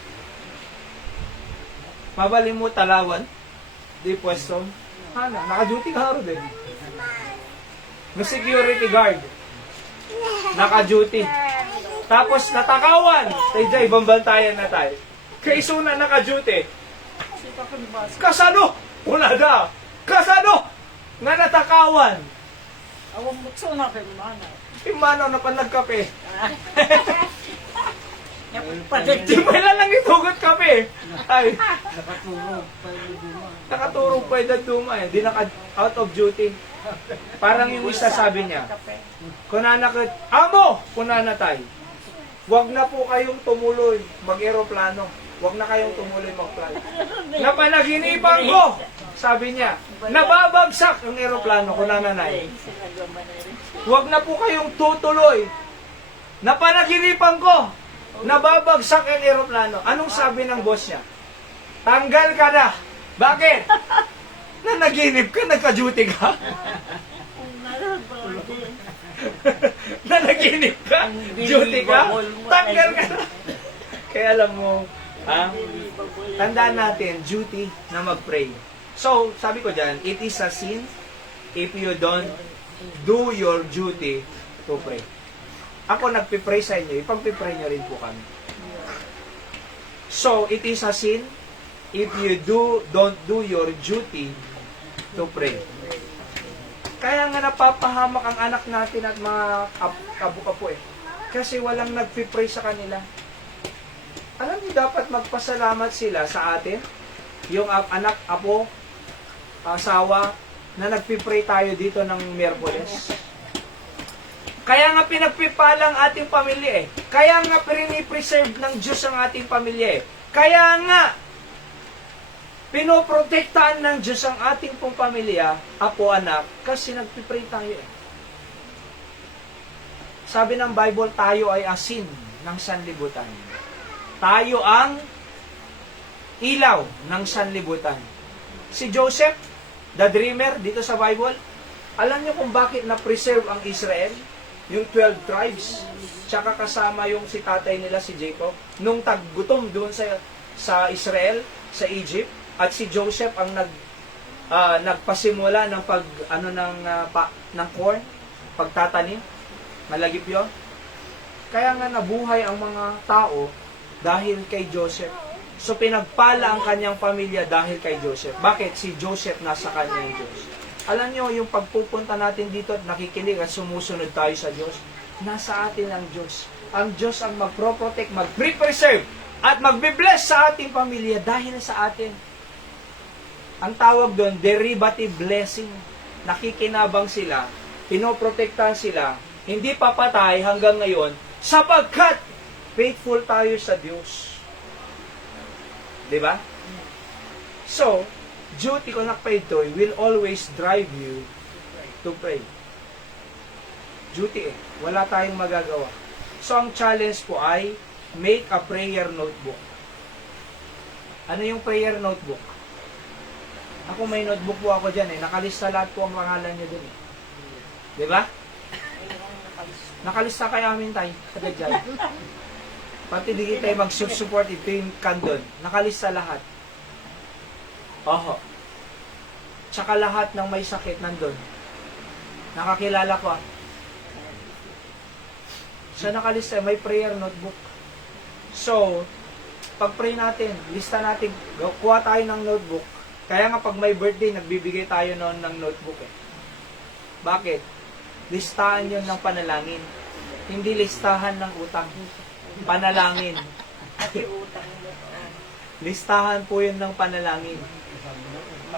mabalin mo talawan, di pwesto, naka-duty ka rin din. May security guard, naka-duty. Tapos natakawan, tayo ibang bantayan na tayo. Kay Sona naka-duty. Kasano? Wala na. Kasano? Nga natakawan. Awang mutso na kay mana. Imano na pa nagkape. Padik. Di ba lang itugot kape? Ay, Nakatulog pa yung duma. nakaturog pa yung duma eh. Di naka out of duty. Parang yung isa sabi niya, kunana ka, amo! Kunana tayo. Huwag na po kayong tumuloy mag-aeroplano. Huwag na kayong tumuloy mag-fly. Napanaginipan ko! Sabi niya, nababagsak ang aeroplano, kunana tayo. Huwag na po kayong tutuloy. Napanaginipan ko! Nababagsak ang aeroplano. Anong sabi ng boss niya? Tanggal ka na! Bakit? Nanaginip ka, nagka-duty ka? Nanaginip ka? Duty ka? Tanggal ka na! Kaya alam mo, tandaan natin, duty na mag-pray. So, sabi ko dyan, it is a sin if you don't do your duty to pray. Ako nagpipray sa inyo, ipagpipray nyo rin po kami. So, it is a sin if you don't do your duty to pray. Kaya nga napapahamak ang anak natin at mga kabu-kapo eh. Kasi walang nagpipray sa kanila. Alam niyo, dapat magpasalamat sila sa atin, yung anak, apo, asawa, na nagpipray tayo dito ng Miyerkules. Kaya nga pinagpipalang ating pamilya eh. Kaya nga pinipreserve ng Diyos ang ating pamilya eh. Kaya nga pinoprotektaan ng Diyos ang ating pong pamilya, apo, anak, kasi nagpipray tayo eh. Sabi ng Bible, tayo ay asin ng sanlibutan. Tayo ang ilaw ng sanlibutan. Si Joseph, the dreamer, dito sa Bible, alam niyo kung bakit na-preserve ang Israel? Yung 12 tribes, tsaka kasama yung si tatay nila, si Jacob, nung taggutom doon sa Israel, sa Egypt, at si Joseph ang nagpasimula ng ng corn, pagtatanim, malagip yon. Kaya nga nabuhay ang mga tao dahil kay Joseph. So pinagpala ang kanyang pamilya dahil kay Joseph. Bakit? Si Joseph nasa kanya yung Diyos. Alam nyo, yung pagpupunta natin dito at nakikinig at sumusunod tayo sa Diyos, nasa atin ang Diyos. Ang Diyos ang magpro-protect, mag-preserve, at magbe-bless sa ating pamilya dahil sa atin. Ang tawag doon, derivative blessing. Nakikinabang sila, pinoprotektahan sila, hindi papatay hanggang ngayon, sapagkat faithful tayo sa Diyos. Diba? So, duty ko nakpaitoy will always drive you to pray. Duty eh. Wala tayong magagawa. So, ang challenge po ay make a prayer notebook. Ano yung prayer notebook? Ako may notebook po ako dyan eh. Nakalista lahat po ang pangalan nyo dun eh. Diba? Nakalista kay amin tayo. Kadadyan. Pati di tayo mag-support ito yung kandon. Nakalista lahat. Oho. Tsaka lahat ng may sakit nandun. Nakakilala ko ah. So nakalista, may prayer notebook. So, pag-pray natin, lista natin, kuha tayo ng notebook. Kaya nga pag may birthday, nagbibigay tayo noon ng notebook eh. Bakit? Listahan yun ng panalangin. Hindi listahan ng utang. Panalangin. Listahan po yun ng panalangin.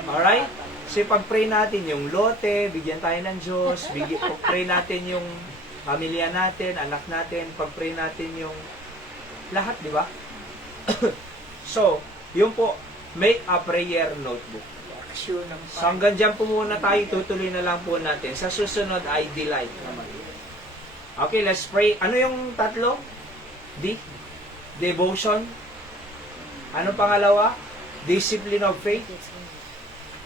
Alright? So pag-pray natin yung lote, bigyan tayo ng Diyos, pag-pray natin yung pamilya natin, anak natin, pag-pray natin yung lahat, di ba? So, yun po, make a prayer notebook. Aksyon ng So hanggang dyan po muna tayo, tutuloy na lang po natin. Sa susunod ay delight naman. Okay, let's pray. Ano yung tatlo? D? Devotion. Ano pangalawa? Discipline of faith.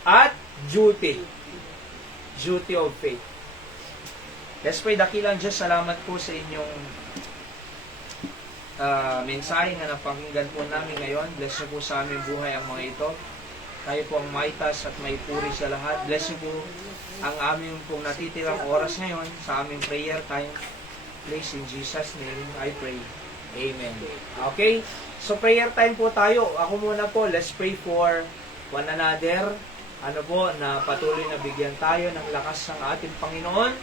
At duty. Duty of faith. Let's pray. Dakilang Diyos, salamat po sa inyong mensahe na napakinggan po namin ngayon. Bless niyo po sa aming buhay ang mga ito. Tayo po ang maitas at may puri sa lahat. Bless niyo po ang aming pong natitirang oras ngayon sa aming prayer time. Please, in Jesus' name, I pray. Amen. Okay? So, prayer time po tayo. Ako muna po, let's pray for one another. Ano po, na patuloy na bigyan tayo ng lakas ng ating Panginoon.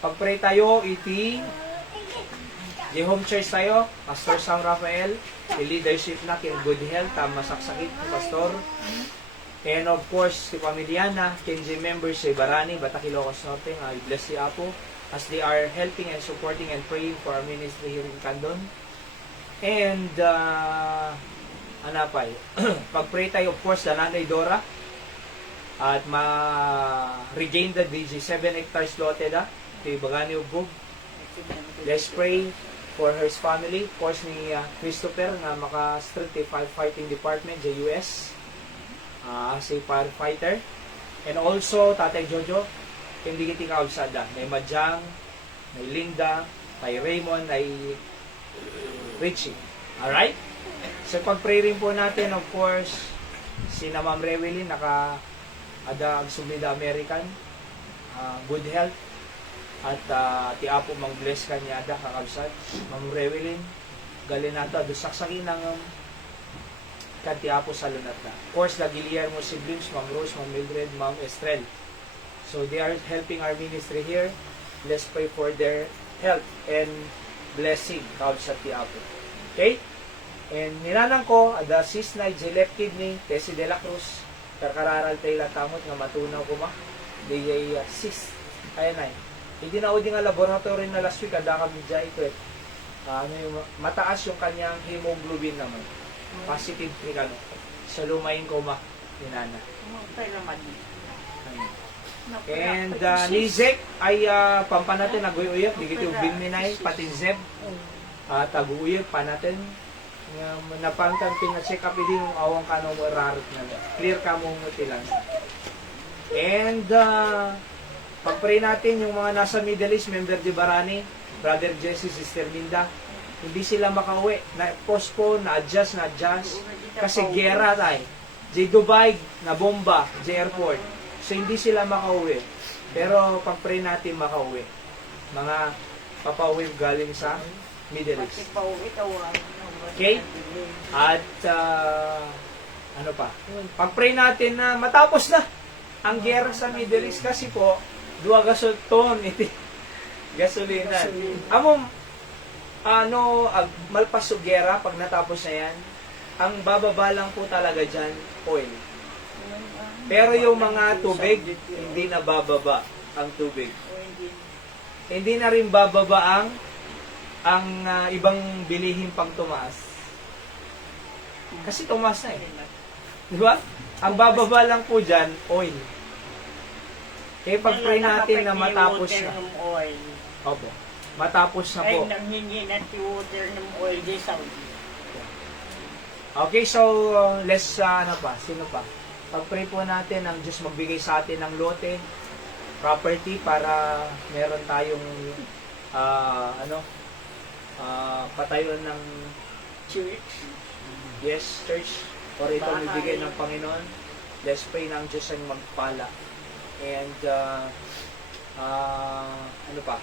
Pag-pray tayo, iti the home church tayo, Pastor Sam Rafael, the leadership na kin good health, masaksakit ni Pastor. And of course, si Pamiliana, Kenji members, si Barani, Batakilocos Norte, I bless si Apo, as they are helping and supporting and praying for our ministry here in Candon. And, anapay, pag-pray tayo, of course, the Nanay Dora, at ma-regain the DG 7 hectares lote da, ito yung Bagani Ubog. Let's pray for her family, of course ni Christopher nga maka-street firefighting department sa US as a firefighter, and also Tatay Jojo hindi kiti kausada, may Majang, may Linda, may Raymond, may Richie. Alright? So pag-pray rin po natin, of course, si na Ma'am Rewelyn naka-ada Sumida American, good health. At ti Apo mang bless kanya ada kakabsat. Ma'am Rewelyn, gali nato saksakin ng ti Apo sa lunat na. Of course, lagilian mo siblings, Ma'am Rose, Ma'am Mildred, Ma'am Estrel. So they are helping our ministry here. Let's pray for their help and blessing kakabsat ti Apo. Okay? And nilanang ko, ada sis na Gillette Kidney, Tessie de la Cruz, karkararal tayo latamot nga matunaw ko ma. Di sis. Ayan ay. Hindi na din nga laboratory na last week, ada kami dyan ito eh. Mataas yung kanyang hemoglobin naman. Positive ni kano. Sa lumayin ko ma, inana. Okay naman. And ni Zek ay pampa natin nag-uyuyap, di kito binminay, pati Zeb. Tag-uyuyap pa natin. Napangtan pina-check up din yung awang kano mo rarit na. Clear ka mo lang. And pag-pray natin yung mga nasa Middle East, member di Barani, Brother Jesse, Sister Linda, hindi sila makauwi. Na-postpone, na-adjust. Kasi gera tayo. Di Dubai, na bomba, di airport. So hindi sila makauwi. Pero pag-pray natin makauwi. Mga papauwi galing sa Middle East. Okay? At ano pa? Pag-pray natin na matapos na ang gera sa Middle East kasi po, 2 gasolton iti gasolina. Among malpasugera pag natapos na yan, ang bababa lang po talaga dyan, oil. Pero yung mga tubig, hindi na bababa ang tubig. Hindi na rin bababa ang ibang bilihin pang tumaas. Kasi tumaas na eh. Di ba? Ang bababa lang po dyan, oil. Kaya pag-pray natin na matapos na. Opo. Matapos na po. Ay, nanghingi na water ng oil di Saudi. Okay, so let's, ano pa? Sino pa? Pag-pray po natin ang Diyos magbigay sa atin ng lote, property, para meron tayong, patayon ng Church. yes, church. Or ito bibigay ng Panginoon. Let's pray na ang Diyos ang magpala. And, ano pa?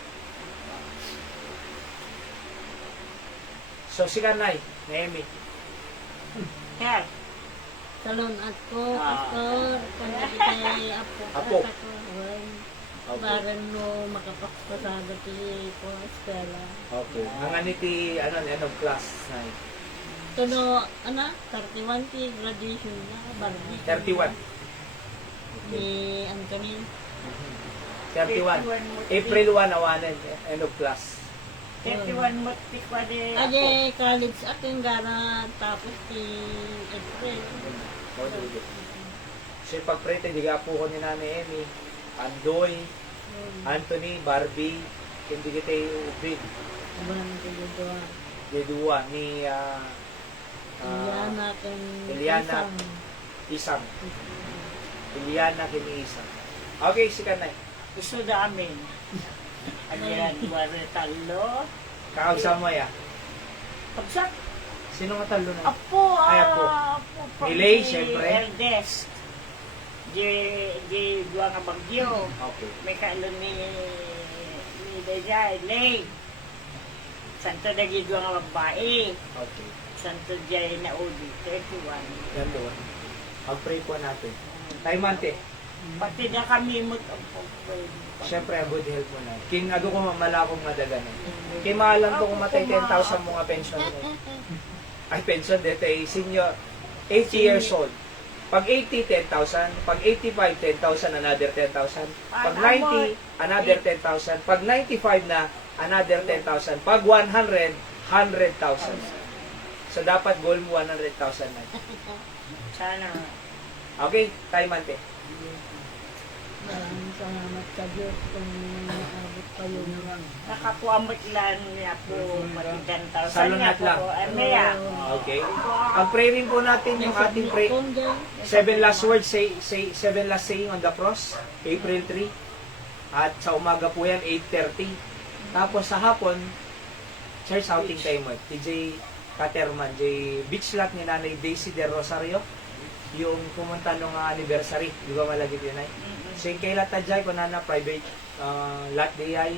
So, si Kanay, Naomi. Yan. Salon ako, pastor, kay Apo. Apo. Okay. Baran mo makapagpasada po eskwela. Okay. Mga niti, end of class, Nay. Tuno, 31 ti graduation na, Barbie. 31. Ni Anthony. 31. April 1, awanan, end of class. 31 mo tikwa di ako. Aje college aking gara tapos ti April. So pagprete, di ka po ko ni Nanay Emmy, Andoy, Anthony, Barbie, hindi kita ubig. Abang ko dua. Dedua ni Iliana ken Iliana. Isang. Iliana kini Isang. Okay, si Kanay. Gusto namin. Ayan, wala talo. Kausap mo ya. Pagsak, Sino nga talo na? apo, Ay, apo. pag Milay, si syempre. Eldest. Di dua nga bagyo. Okay. May kaalo ni Dayjay, Lay. Santo dagi dua nga babae. Okay. Santo Jay na uli, 31. Yan doon. Mag-pray po natin. Tayo mante. Pati na kami mo Siyempre, ang good health mo na. King ado ko mamalakong madagan. Kay maalam ko kung matay 10,000 mo nga pension mo. Ay, pension dito ay senior, 80 years old. Pag 80, 10,000. Pag 85, 10,000, another 10,000. Pag 90, another 10,000. Pag 95 na, another 10,000. Pag 100, 100,000. So, dapat goal mo 100,000 na. Sana. Okay, tayo mante. Maraming salamat sa Diyos kung naabot pa yun. Nakakuamot lang niya po matigan tao. Salunat lang. Maya. Okay. Pag-pray rin po natin yung ating pray. 7 last words, say 7 last saying on the cross, April 3. At sa umaga po yan, 8:30. Tapos sa hapon, church outing time mo. TJ Caterman, beach lot ni Nanay Daisy de Rosario. Yung pumunta nung anniversary. Di ba malagit yun ay? So yung kay Lata Jai, kung na private lot di ay,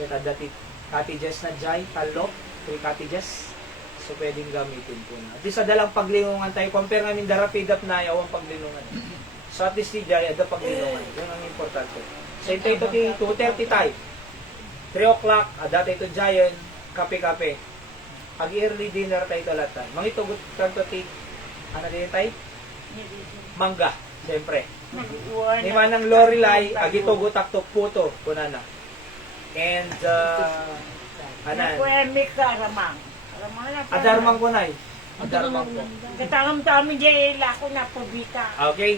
kita dati cottages na Jai, talo, 3 cottages. So pwedeng gamitin po na. At least sa dalang paglingungan tayo, compare namin the rapid up na ayaw ang paglingungan. So at least di Jai, ada paglingungan. Yun ang importante. So ito 2:30 tayo. 3 o'clock, ada tayo Jai, kape-kape. Ag early dinner tayo talata. Mangitugot kanto ti, ano din tayo? Mangga, siyempre. Ni manang Lorelai, agito gutak-tok puto, kunana. And, Nakuemik ka, Aramang. Aramang na. adarmang kunay. Adarmang ko. Katangam tami dyan, lako na pabita. Okay,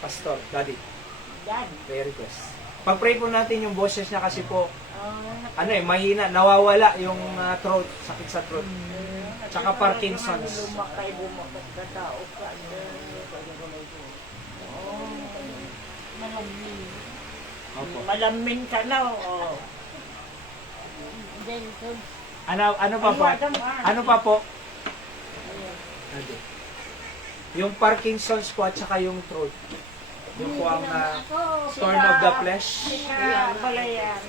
Pastor, Daddy, Yan. prayer request. Pag-pray po natin yung boses niya kasi po, mahina, nawawala yung throat, sakit sa throat. Tsaka Parkinson's. Lumakay, bumakat ka tao ka. Opo. Malamin ka na, oh. Then, so, Ano pa po? Ano pa po? Daddy. Yung Parkinson's po at saka yung throat. Yung po ang thorn of the flesh. Balayan.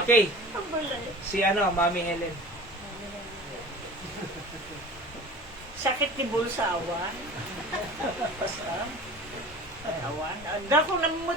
Okay. Si Mami Helen. Sakit ni Bulsa, awan. Awan. Dako namut,